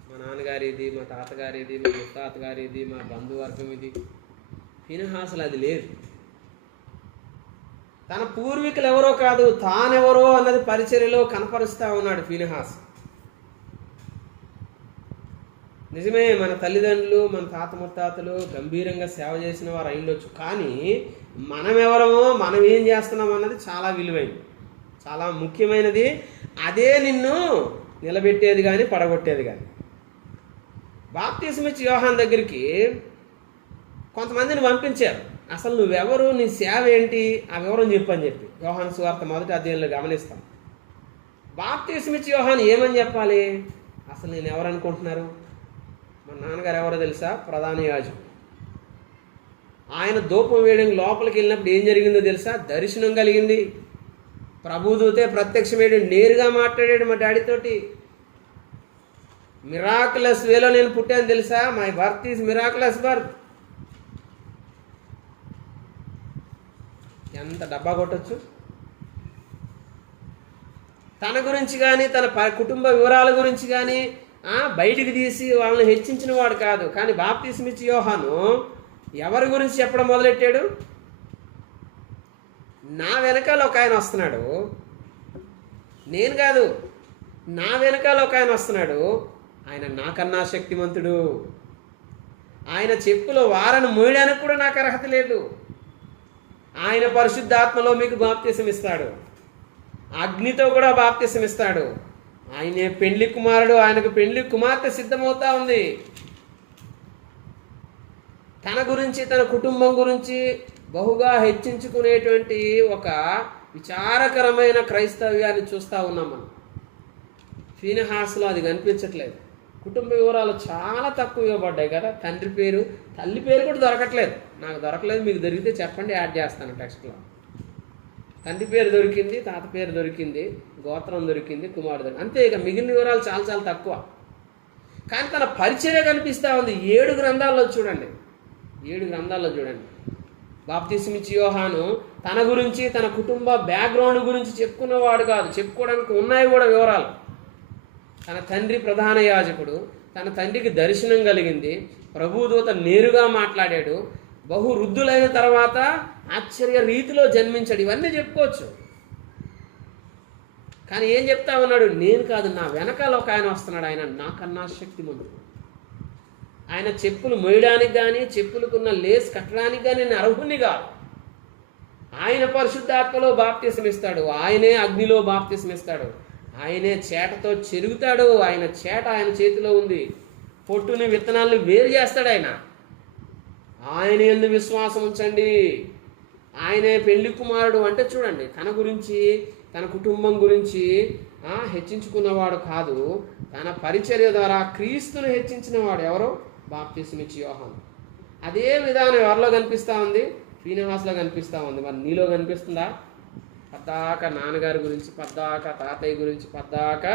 మా నాన్నగారిది, మా తాతగారిది, మా ముత్తాతగారిది, మా బంధువర్గం ఇది. ఫీనహాసులు అది లేదు. తన పూర్వీకులు ఎవరో కాదు, తానెవరో అన్నది పరిచర్యలో కనపరుస్తూ ఉన్నాడు ఫీనహాసు. నిజమే, మన తల్లిదండ్రులు, మన తాత ముత్తాతలు గంభీరంగా సేవ చేసిన వారు అయిండొచ్చు, కానీ మనమెవరమో, మనం ఏం చేస్తున్నాం అన్నది చాలా విలువైనది, చాలా ముఖ్యమైనది. అదే నిన్ను నిలబెట్టేది కానీ పడగొట్టేది కానీ. బాప్తిస్మిచ్చి యోహాన్ దగ్గరికి కొంతమందిని పంపించారు. అసలు నువ్వెవరు, నీ సేవ ఏంటి, ఆ వివరం చెప్పని చెప్పి యోహాను సువార్త 1వ అధ్యాయంలో గమనిస్తాం. బాప్తిస్మిచ్చి యోహాన్ ఏమని చెప్పాలి? అసలు నేను ఎవరు అనుకుంటున్నారు? మా నాన్నగారు ఎవరో తెలుసా? ప్రధాన యాజకుడు. ఆయన ధూపం వేయడానికి లోపలికి వెళ్ళినప్పుడు ఏం జరిగిందో తెలుసా? దర్శనం కలిగింది. ప్రభుదూతే ప్రత్యక్షమేడు, నేరుగా మాట్లాడాడు మా డాడీతోటి. మిరాకులస్ వేలో నేను పుట్టాను తెలుసా? My birth is miraculous birth. ఎంత డబ్బా కొట్టచ్చు. తన గురించి కానీ తన కుటుంబ వివరాల గురించి కానీ బయటికి తీసి వాళ్ళని హెచ్చించిన వాడు కాదు. కానీ బాప్తిస్మిచ్చి యోహాను ఎవరి గురించి చెప్పడం మొదలెట్టాడు? నా వెనకాల ఒక ఆయన వస్తున్నాడు, నేను కాదు, నా వెనకాల ఒక ఆయన వస్తున్నాడు, ఆయన నాకన్నా శక్తిమంతుడు, ఆయన చెప్పులో వారను మోయడానికి కూడా నాకు అర్హత లేదు, ఆయన పరిశుద్ధాత్మలో మీకు బాప్తిసం ఇస్తాడు, అగ్నితో కూడా బాప్తిసం ఇస్తాడు, ఆయనే పెండ్లి కుమారుడు, ఆయనకు పెండ్లి కుమార్తె సిద్ధమవుతా ఉంది. తన గురించి, తన కుటుంబం గురించి బహుగా హెచ్చించుకునేటువంటి ఒక విచారకరమైన క్రైస్తవ్యాన్ని చూస్తూ ఉన్నాం మనం. ఫీనహాసులో అది కనిపించట్లేదు. కుటుంబ వివరాలు చాలా తక్కువ ఇవ్వబడ్డాయి కదా. తండ్రి పేరు, తల్లి పేరు కూడా దొరకట్లేదు. నాకు దొరకలేదు, మీకు దొరికితే చెప్పండి, యాడ్ చేస్తాను టెక్స్ట్లో. తండ్రి పేరు దొరికింది, తాత పేరు దొరికింది, గోత్రం దొరికింది, కుమారుడు దొరికింది, అంతే. ఇక మిగిలిన వివరాలు చాలా చాలా తక్కువ. కానీ తన పరిచర్య కనిపిస్తూ ఉంది 7 గ్రంథాల్లో చూడండి. 7 గ్రంథాల్లో చూడండి. బాప్తిస్మిచ్చి యోహాను తన గురించి, తన కుటుంబ బ్యాక్గ్రౌండ్ గురించి చెప్పుకున్నవాడు కాదు, చెప్పుకోవడానికి ఉన్నాయి కూడా వివరాలు. తన తండ్రి ప్రధాన యాజకుడు, తన తండ్రికి దర్శనం కలిగింది, ప్రభుదూత నేరుగా మాట్లాడాడు, బహు వృద్ధులైన తర్వాత ఆశ్చర్య రీతిలో జన్మించాడు, ఇవన్నీ చెప్పుకోవచ్చు. కానీ ఏం చెప్తా ఉన్నాడు? నేను కాదు, నా వెనకాల ఒక ఆయన వస్తున్నాడు, ఆయన నాకన్నా శక్తిమంతుడు. ఆయన చెప్పులు మోయడానికి కానీ, చెప్పులకున్న లేస్ కట్టడానికి కానీ నేను అర్హుణ్ణి కాదు. ఆయన పరిశుద్ధాత్మలో బాప్తిసం ఇస్తాడు, ఆయనే అగ్నిలో బాప్తిసం ఇస్తాడు, ఆయనే చేటతో చెరుగుతాడు, ఆయన చేట ఆయన చేతిలో ఉంది, పొట్టుని విత్తనాలను వేరు చేస్తాడు. ఆయన యందు విశ్వాసం ఉంచండి. ఆయనే పెళ్లి కుమారుడు. అంటే చూడండి, తన గురించి, తన కుటుంబం గురించి హెచ్చించుకున్నవాడు కాదు, తన పరిచర్య ద్వారా క్రీస్తును హెచ్చించినవాడు. ఎవరు? బాప్తిస్మిచ్చి యోహాను. అదే విధానం ఎవరిలో కనిపిస్తూ ఉంది? ఫీనెహాసులో కనిపిస్తూ ఉంది. మరి నీలో కనిపిస్తుందా? పద్దాక నాన్నగారి గురించి, పద్దాక తాతయ్య గురించి, పద్దాక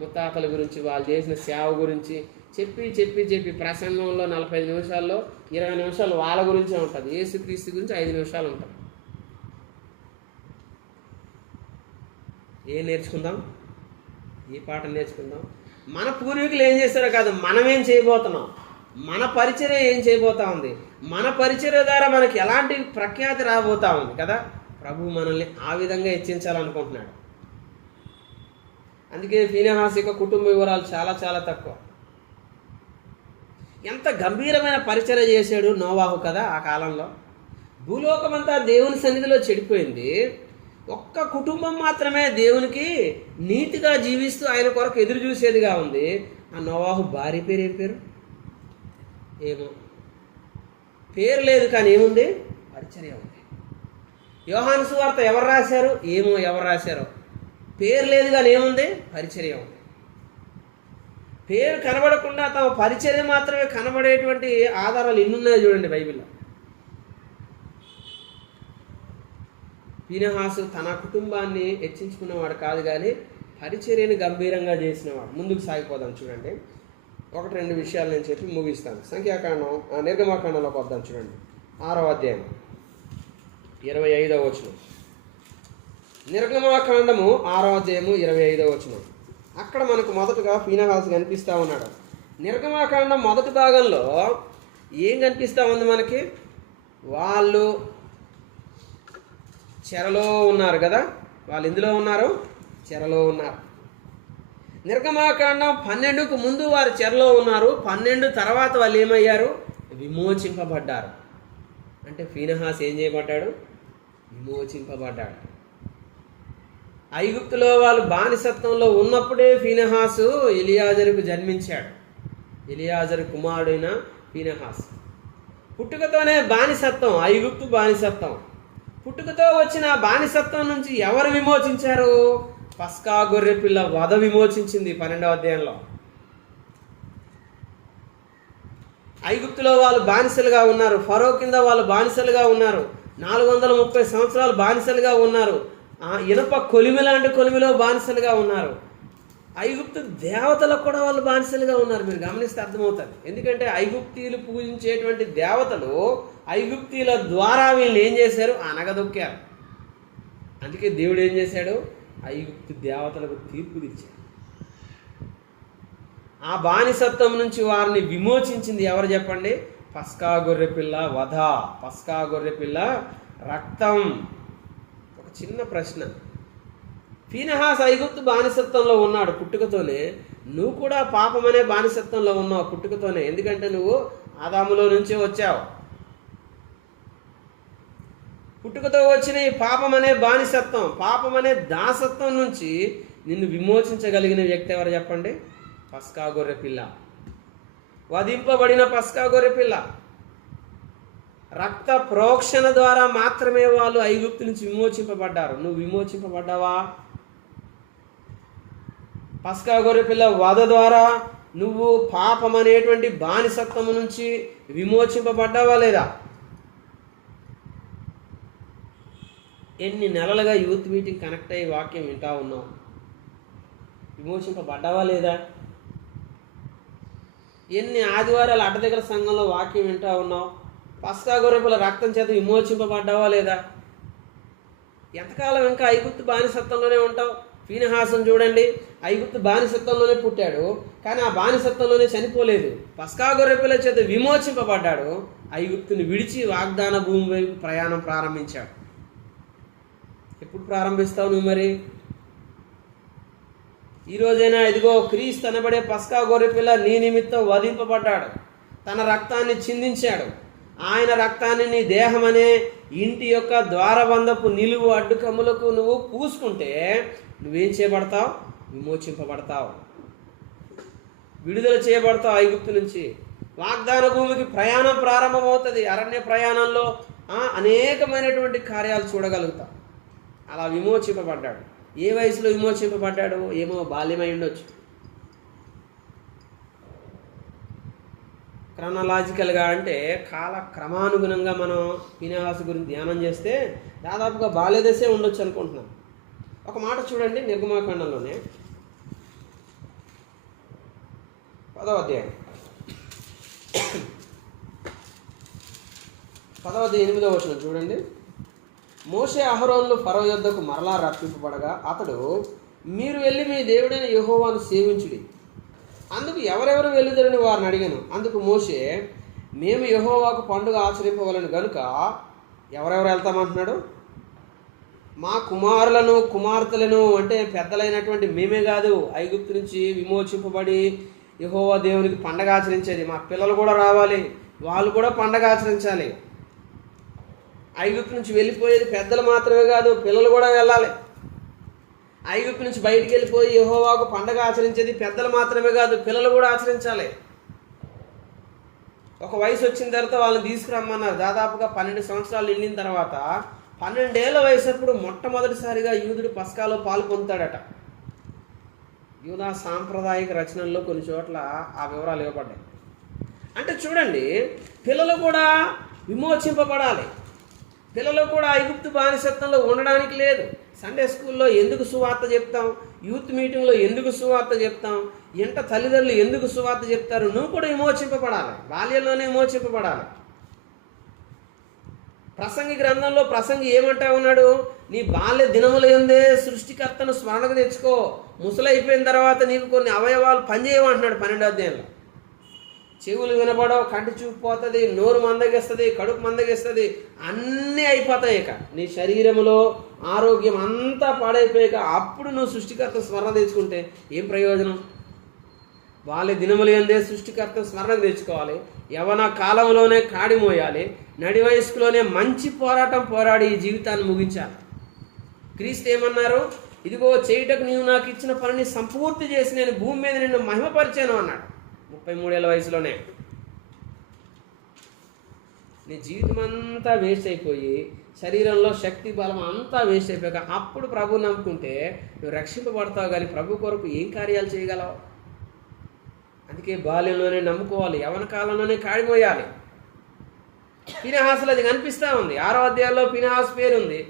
ముత్తాతల గురించి, వాళ్ళు చేసిన సేవ గురించి చెప్పి చెప్పి చెప్పి ప్రసంగంలో 45 నిమిషాల్లో 20 నిమిషాలు వాళ్ళ గురించే ఉంటుంది. యేసుక్రీస్తు గురించి 5 నిమిషాలు ఉంటుంది. ఏం నేర్చుకుందాం? ఈ పాఠం నేర్చుకుందాం. మన పూర్వీకులు ఏం చేస్తారో కాదు, మనమేం చేయబోతున్నాం, మన పరిచర్య ఏం చేయబోతా ఉంది, మన పరిచర్య ద్వారా మనకి ఎలాంటి ప్రఖ్యాతి రాబోతా ఉంది కదా. ప్రభు మనల్ని ఆ విధంగా హెచ్చించాలనుకుంటున్నాడు. అందుకే ఫీనెహాసు యొక్క కుటుంబ వివరాలు చాలా చాలా తక్కువ. ఎంత గంభీరమైన పరిచర్య చేశాడు నోవాహు కదా. ఆ కాలంలో భూలోకమంతా దేవుని సన్నిధిలో చెడిపోయింది. ఒక్క కుటుంబం మాత్రమే దేవునికి నీతిగా జీవిస్తూ ఆయన కొరకు ఎదురు చూసేదిగా ఉంది. ఆ నోవాహు భార్య పేరు ఏం పేరు? ఏమో పేరు లేదు, కానీ ఏముంది? పరిచర్య ఉంది. యోహాను సువార్త ఎవరు రాశారు? ఏమో ఎవరు రాశారో, పేరు లేదు, కానీ ఏముంది? పరిచర్య ఉంది. పేరు కనబడకుండా తమ పరిచర్య మాత్రమే కనబడేటువంటి ఆధారాలు ఎన్నున్నాయో చూడండి బైబిల్లో. ఫీనెహాసు తన కుటుంబాన్ని హెచ్చించుకున్నవాడు కాదు, కానీ పరిచర్యని గంభీరంగా చేసినవాడు. ముందుకు సాగిపోదాం చూడండి. 1-2 విషయాలు నేను చెప్పి ముగిస్తాను. సంఖ్యాకాండం, నిర్గమాకాండంలోకి వద్దాం చూడండి. 6వ అధ్యాయం 25వ వచనం. నిర్గమాకాండము 6వ అధ్యాయము 25వ వచనం. అక్కడ మనకు మొదటగా ఫీనెహాసు కనిపిస్తూ ఉన్నాడు. నిర్గమాకాండం మొదటి భాగంలో ఏం కనిపిస్తూ ఉంది మనకి? వాళ్ళు చెరలో ఉన్నారు కదా. వాళ్ళు ఎందులో ఉన్నారు? చెరలో ఉన్నారు. నిర్గమాకాండం 12కు ముందు వారు చెరలో ఉన్నారు. 12 తర్వాత వాళ్ళు ఏమయ్యారు? విమోచింపబడ్డారు. అంటే ఫీనెహాసు ఏం చేయబడ్డాడు? విమోచింపబడ్డాడు. ఐగుప్తులో వాళ్ళు బానిసత్వంలో ఉన్నప్పుడే ఫీనెహాసు ఎలియాజరుకు జన్మించాడు. ఎలియాజరు కుమారుడైన ఫీనెహాసు. పుట్టుకతోనే బానిసత్వం, ఐగుప్తు బానిసత్వం. పుట్టుకతో వచ్చిన బానిసత్వం నుంచి ఎవరు విమోచించారు? పస్కా గొర్రెపిల్ల వధ విమోచించింది 12వ అధ్యాయంలో. ఐగుప్తులో వాళ్ళు బానిసలుగా ఉన్నారు. ఫరో కింద వాళ్ళు బానిసలుగా ఉన్నారు. 430 సంవత్సరాలు బానిసలుగా ఉన్నారు. ఇనప కొలిమి లాంటి కొలిమిలో బానిసలుగా ఉన్నారు. ఐగుప్తు దేవతలకు కూడా వాళ్ళు బానిసలుగా ఉన్నారు. మీరు గమనిస్తే అర్థమవుతుంది. ఎందుకంటే ఐగుప్తీయులు పూజించేటువంటి దేవతలు ఐగుప్తీయుల ద్వారా వీళ్ళు ఏం చేశారు? అనగదొక్కారు. అందుకే దేవుడు ఏం చేశాడు? ఐగుప్తు దేవతలకు తీర్పు ఇచ్చాడు. ఆ బానిసత్వం నుంచి వారిని విమోచించింది ఎవరు చెప్పండి? పస్కా గొర్రెపిల్ల వధ, పస్కా గొర్రెపిల్ల రక్తం. ఒక చిన్న ప్రశ్న. ఫీనెహాసు ఐగుప్తు బానిసత్వంలో ఉన్నాడు పుట్టుకతోనే. నువ్వు కూడా పాపమనే బానిసత్వంలో ఉన్నావు పుట్టుకతోనే. ఎందుకంటే నువ్వు ఆదాములో నుంచే వచ్చావు. పుట్టుకతో వచ్చిన ఈ పాపమనే బానిసత్వం, పాపమనే దాసత్వం నుంచి నిన్ను విమోచించగలిగిన వ్యక్తి ఎవరు చెప్పండి? పస్కా గొర్రెపిల్ల, వధింపబడిన పస్కా గొర్రెపిల్ల. రక్త ప్రోక్షణ ద్వారా మాత్రమే వాళ్ళు ఐగుప్తు నుంచి విమోచింపబడ్డారు. నువ్వు విమోచింపబడ్డావా? పస్కా గొర్రెపిల్ల వధ ద్వారా నువ్వు పాపం అనేటువంటి బానిసత్వము నుంచి విమోచింపబడ్డావా లేదా? ఎన్ని నెలలుగా యూత్ మీటింగ్ కనెక్ట్ అయ్యి వాక్యం వింటా ఉన్నావు? విమోచింపబడ్డావా లేదా? ఎన్ని ఆదివారాలు అడ్డదగ్గర సంఘంలో వాక్యం వింటా ఉన్నావు? పస్కా గొర్రెపిల్ల రక్తం చేత విమోచింపబడ్డావా లేదా? ఎంతకాలం ఇంకా ఐగుప్తు బానిసత్వంలోనే ఉంటావు? ఫీనెహాసును చూడండి, ఐగుప్తు బానిసత్వంలోనే పుట్టాడు, కానీ ఆ బానిసత్వంలోనే చనిపోలేదు. పస్కా గొర్రెపిల్ల చేత విమోచింపబడ్డాడు, ఐగుప్తుని విడిచి వాగ్దాన భూమి వైపు ప్రయాణం ప్రారంభించాడు. ఎప్పుడు ప్రారంభిస్తావు నువ్వు మరి? ఈరోజైనా ఇదిగో క్రీస్తు అనబడే పస్కా గొర్రెపిల్ల నీ నిమిత్తం వధింపబడ్డాడు, తన రక్తాన్ని చిందించాడు. ఆయన రక్తాన్ని నీ దేహం అనే ఇంటి యొక్క ద్వారబంధపు నిలువు అడ్డుకమ్ములకు నువ్వు పూసుకుంటే నువ్వేం చేయబడతావు? విమోచింపబడతావు, విడుదల చేయబడతావు ఐగుప్తు నుంచి. వాగ్దాన భూమికి ప్రయాణం ప్రారంభమవుతుంది. అరణ్య ప్రయాణంలో అనేకమైనటువంటి కార్యాలు చూడగలుగుతావు. అలా విమోచింపబడ్డాడు. ఏ వయసులో విమోచింపబడ్డాడు? ఏమో బాల్యమై ఉండొచ్చు. క్రొనాలజికల్గా అంటే కాల క్రమానుగుణంగా మనం ఫీనెహాసు గురించి ధ్యానం చేస్తే దాదాపుగా బాల్యదశే ఉండొచ్చు అనుకుంటున్నాం. ఒక మాట చూడండి, నిర్గమాకాండంలోనే 10వ అధ్యాయం 8వ వచనం చూడండి. మోషే అహరోనులు ఫరో యొద్దకు మరలా రప్పింపబడగా అతడు, మీరు వెళ్ళి మీ దేవుడైన యెహోవాను సేవించుడి, అందుకు ఎవరెవరు వెళ్ళుదరని వారిని అడిగాను. అందుకు మోషే, మేము యెహోవాకు పండుగ ఆచరింపవలను గనుక ఎవరెవరు వెళ్తామంటున్నాడు? మా కుమారులను కుమార్తెలను, అంటే పెద్దలైనటువంటి మేమే కాదు, ఐగుప్తు నుంచి విమోచింపబడి యెహోవా దేవునికి పండగ ఆచరించేది మా పిల్లలు కూడా రావాలి, వాళ్ళు కూడా పండగ ఆచరించాలి. ఐగుప్తు నుంచి వెళ్ళిపోయేది పెద్దలు మాత్రమే కాదు, పిల్లలు కూడా వెళ్ళాలి. ఐగుప్తు నుంచి బయటికి వెళ్ళిపోయి యెహోవాకు పండగ ఆచరించేది పెద్దలు మాత్రమే కాదు, పిల్లలు కూడా ఆచరించాలి. ఒక వయసు వచ్చిన తర్వాత వాళ్ళని తీసుకురమ్మన్నారు. దాదాపుగా 12 సంవత్సరాలు నిండిన తర్వాత 12 ఏళ్ల వయసు అప్పుడు మొట్టమొదటిసారిగా యూదుడు పస్కాలో పాలు పొందుతాడట. యూదా సాంప్రదాయిక రచనల్లో కొన్ని చోట్ల ఆ వివరాలు ఇవ్వబడ్డాయి. అంటే చూడండి, పిల్లలు కూడా విమోచింపబడాలి. పిల్లలు కూడా ఐగుప్తు బానిసత్వంలో ఉండడానికి లేదు. సండే స్కూల్లో ఎందుకు సువార్త చెప్తాం? యూత్ మీటింగ్లో ఎందుకు సువార్త చెప్తాం? ఇంట తల్లిదండ్రులు ఎందుకు సువార్త చెప్తారు? నువ్వు కూడా విమోచింపబడాలి, బాల్యంలోనే విమోచింపబడాలి. ప్రసంగి గ్రంథంలో ప్రసంగి ఏమంటా ఉన్నాడు? నీ బాల్య దినముల యందే సృష్టికర్తను స్మరణకు తెచ్చుకో, ముసలైపోయిన తర్వాత నీకు కొన్ని అవయవాలు పనిచేయమంటున్నాడు 12వ అధ్యాయంలో. చెవులు వినపడవు, కంటి చూపు పోతుంది, నోరు మందగిస్తుంది, కడుపు మందగిస్తుంది, అన్నీ అయిపోతాయి. ఇక నీ శరీరంలో ఆరోగ్యం అంతా పాడైపోయాక అప్పుడు నువ్వు సృష్టికర్త స్మరణ తెచ్చుకుంటే ఏం ప్రయోజనం? వాళ్ళ దినములు ఏందే సృష్టికర్త స్మరణకు తెచ్చుకోవాలి. యవన కాలంలోనే కాడి మోయాలి, నడి వయస్కులోనే మంచి పోరాటం పోరాడి ఈ జీవితాన్ని ముగించాలి. క్రీస్తు ఏమన్నారు? ఇదిగో చేయుటకు నీవు నాకు ఇచ్చిన పనిని సంపూర్తి చేసి నేను భూమి మీద నిన్ను మహిమపరిచాను అన్నాడు 33 ఏళ్ల వయసులోనే. నీ జీవితం అంతా వేస్ట్ అయిపోయి శరీరంలో శక్తి బలం అంతా వేస్ట్ అయిపోయాక అప్పుడు ప్రభు నమ్ముకుంటే నువ్వు రక్షింపబడతావు, కానీ ప్రభు కొరకు ఏం కార్యాలు చేయగలవు? అందుకే బాల్యంలోనే నమ్ముకోవాలి, యవన కాలంలోనే కాడిమోయాలి. ఫీనెహాసులో అది కనిపిస్తూ ఉంది. 6వ అధ్యాయంలో ఫీనెహాసు పేరు ఉంది.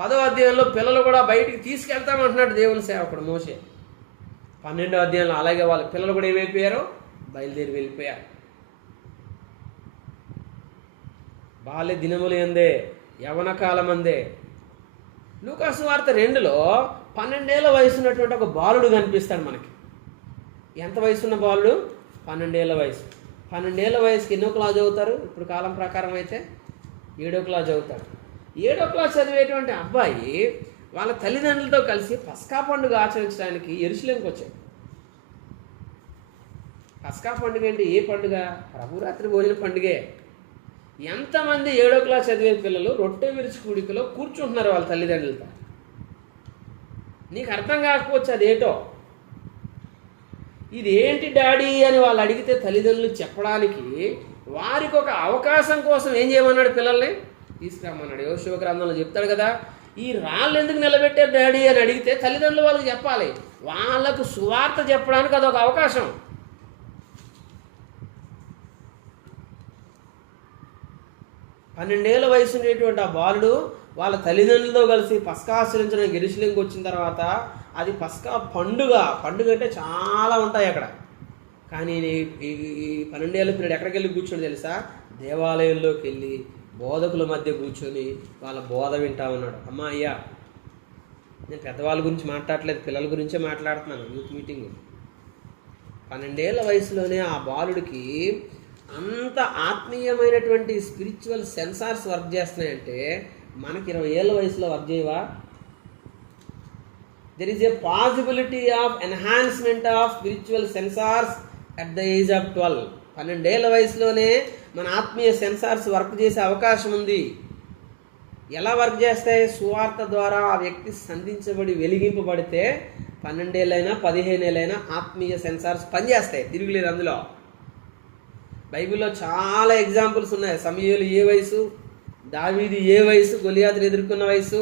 10వ అధ్యాయంలో పిల్లలు కూడా బయటికి తీసుకెళ్తామంటున్నాడు దేవుని సేవకుడు మోషే. 12వ అధ్యాయంలో అలాగే వాళ్ళ పిల్లలు కూడా ఏమైపోయారో బయలుదేరి వెళ్ళిపోయారు. బాల్య దినములు ఎందే, యవన కాలం అందే. లూకాసు వార్త 2లో 12 ఏళ్ల వయసు ఉన్నటువంటి ఒక బాలుడు కనిపిస్తాడు మనకి. ఎంత వయసున్న బాలుడు? 12 ఏళ్ల వయసు. 12 ఏళ్ల వయసుకి ఎన్నో క్లాస్ చదువుతారు? ఇప్పుడు కాలం ప్రకారం అయితే 7వ క్లాస్ చదువుతాడు. 7వ క్లాస్ చదివేటువంటి అబ్బాయి వాళ్ళ తల్లిదండ్రులతో కలిసి పస్కా పండుగ ఆచరించడానికి యెరూషలేముకి వచ్చాడు. పస్కా పండుగ అంటే ఏ పండుగ? ప్రభురాత్రి భోజన పండుగే. ఎంతమంది 7వ క్లాస్ చదివే పిల్లలు రొట్టె విరుచి కూడికలో కూర్చుంటున్నారు వాళ్ళ తల్లిదండ్రులతో. నీకు అర్థం కాకపోవచ్చు అదేటో. ఇది ఏంటి డాడీ అని వాళ్ళు అడిగితే తల్లిదండ్రులు చెప్పడానికి వారికి ఒక అవకాశం కోసం ఏం చేయమన్నాడు? పిల్లల్ని తీసుకురమ్మన్నాడు. యోషువ గ్రంథంలో చెప్తాడు కదా, ఈ రాళ్ళు ఎందుకు నిలబెట్టారు డాడీ అని అడిగితే తల్లిదండ్రులు వాళ్ళకి చెప్పాలి. వాళ్ళకు సువార్త చెప్పడానికి అదొక అవకాశం. 12 ఏళ్ల వయసు ఉండేటువంటి ఆ బాలుడు వాళ్ళ తల్లిదండ్రులతో కలిసి పస్కా ఆచరించడానికి యెరూషలేముకి వచ్చిన తర్వాత అది పస్కా పండుగ అంటే చాలా ఉంటాయి అక్కడ. కానీ ఈ 12 ఏళ్ల పిల్లడు ఎక్కడికి వెళ్ళి కూర్చొని తెలుసా? దేవాలయంలోకి వెళ్ళి బోధకుల మధ్య కూర్చొని వాళ్ళ బోధ వింటా ఉన్నాడు. అమ్మా అయ్యా, నేను పెద్దవాళ్ళ గురించి మాట్లాడలేదు, పిల్లల గురించే మాట్లాడుతున్నాను. యూత్ మీటింగ్ 12 ఏళ్ల వయసులోనే ఆ బాలుడికి అంత ఆత్మీయమైనటువంటి స్పిరిచువల్ సెన్సార్స్ వర్క్ చేస్తున్నాయంటే మనకి 20 ఏళ్ల వయసులో వర్క్ చేయవా? There is a possibility of enhancement of spiritual sensors at the age of 12. 12 ఏళ్ల వయసులోనే మన ఆత్మీయ సెన్సార్స్ వర్క్ చేసే అవకాశం ఉంది. ఎలా వర్క్ చేస్తాయి? సువార్త ద్వారా ఆ వ్యక్తి సంధించబడి వెలిగింపబడితే 12 ఏళ్ళైనా 15 ఏళ్ళైనా ఆత్మీయ సెన్సార్స్ పనిచేస్తాయి, తిరుగులేదు అందులో. బైబిల్లో చాలా ఎగ్జాంపుల్స్ ఉన్నాయి. సమూయేలు ఏ వయసు, దావీదు ఏ వయసు, గొలియాతును ఎదుర్కొన్న వయసు,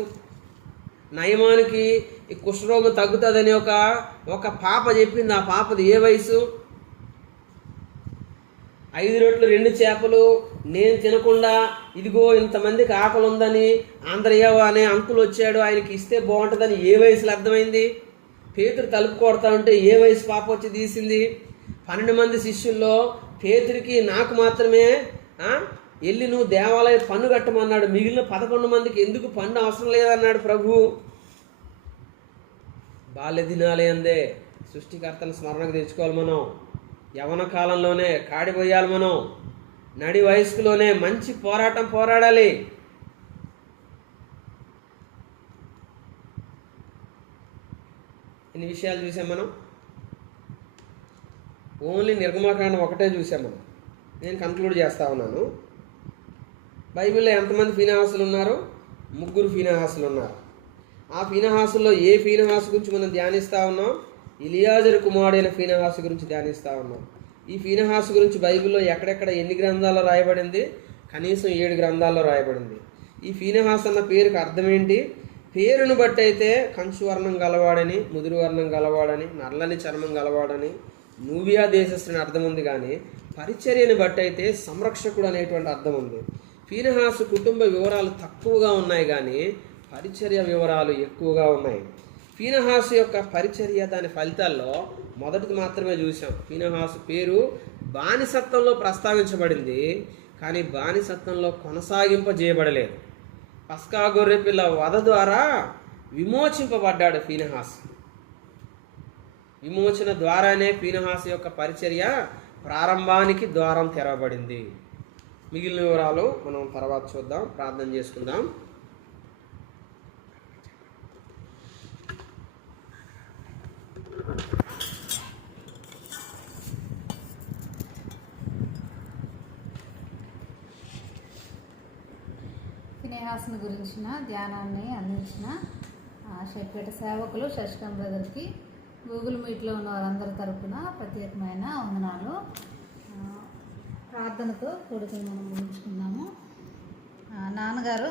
నయమానుకి ఈ కుష్ఠరోగం తగ్గుతుందని ఒక పాప చెప్పింది, ఆ పాపది ఏ వయసు, 5 రొట్టెలు 2 చేపలు నేను తినకుండా ఇదిగో ఇంతమందికి ఆకలి ఉందని ఆంధ్రయ్య అనే అంకుల్ వచ్చాడు, ఆయనకి ఇస్తే బాగుంటుందని ఏ వయసులో అర్థమైంది? పేతురు తలుపు కొడతా ఉంటే ఏ వయసు పాప వచ్చి తీసింది? 12 మంది శిష్యుల్లో పేతురికి నాకు మాత్రమే వెళ్ళి నువ్వు దేవాలయ పన్ను కట్టమన్నాడు, మిగిలిన 11 మందికి ఎందుకు పన్ను అవసరం లేదన్నాడు ప్రభు. బాల్య దినాలే అందే సృష్టికర్తను స్మరణకు తెచ్చుకోవాలి మనం. యవన కాలంలోనే కాడిపోయాలి మనం. నడి వయస్కులోనే మంచి పోరాటం పోరాడాలి. ఇన్ని విషయాలు చూసాం మనం. ఓన్లీ నిర్గమకాండం ఒకటే చూసాం మనం. నేను కంక్లూడ్ చేస్తా ఉన్నాను. బైబిల్లో ఎంతమంది ఫీనెహాసులు ఉన్నారు? 3 ఫీనెహాసులు ఉన్నారు. ఆ ఫీనెహాసుల్లో ఏ ఫీనెహాసు గురించి మనం ధ్యానిస్తూ ఉన్నాం? ఎలియాజరు కుమారుడైన ఫీనెహాసు గురించి ధ్యానిస్తూ ఉన్నాం. ఈ ఫీనెహాసు గురించి బైబిల్లో ఎక్కడెక్కడ ఎన్ని గ్రంథాల్లో రాయబడింది? కనీసం 7 గ్రంథాల్లో రాయబడింది. ఈ ఫీనెహాసు అన్న పేరుకి అర్థం ఏంటి? పేరును బట్టి అయితే కంచు వర్ణం గలవాడని, ముదురు వర్ణం గలవాడని, నల్లని చర్మం గలవాడని, నూబియా దేశస్థుని అర్థం ఉంది. కానీ పరిచర్యని బట్టి అయితే సంరక్షకుడు అనేటువంటి అర్థం ఉంది. ఫీనెహాసు కుటుంబ వివరాలు తక్కువగా ఉన్నాయి, కానీ పరిచర్య వివరాలు ఎక్కువగా ఉన్నాయి. ఫీనెహాసు యొక్క పరిచర్య, దాని ఫలితాల్లో మొదటిది మాత్రమే చూసాం. ఫీనెహాసు పేరు బానిసత్వంలో ప్రస్తావించబడింది, కానీ బానిసత్వంలో కొనసాగింపజేయబడలేదు. పస్కా గొర్రె పిల్ల వధ ద్వారా విమోచింపబడ్డాడు ఫీనెహాసు. విమోచన ద్వారానే ఫీనెహాసు యొక్క పరిచర్య ప్రారంభానికి ద్వారం తెరవబడింది. మిగిలిన వివరాలు మనం తర్వాత చూద్దాం. ప్రార్థన చేసుకుందాం. ఫీనెహాసుని గురించిన ధ్యానాన్ని అందించిన షెట్పేట సేవకులు శశికాంత్ బ్రదర్కి గూగుల్ మీట్లో ఉన్న వారందరి తరపున ప్రత్యేకమైన వందనాలు. ప్రార్థనతో కూడుకుని మనం ముగించుకున్నాము. నాన్నగారు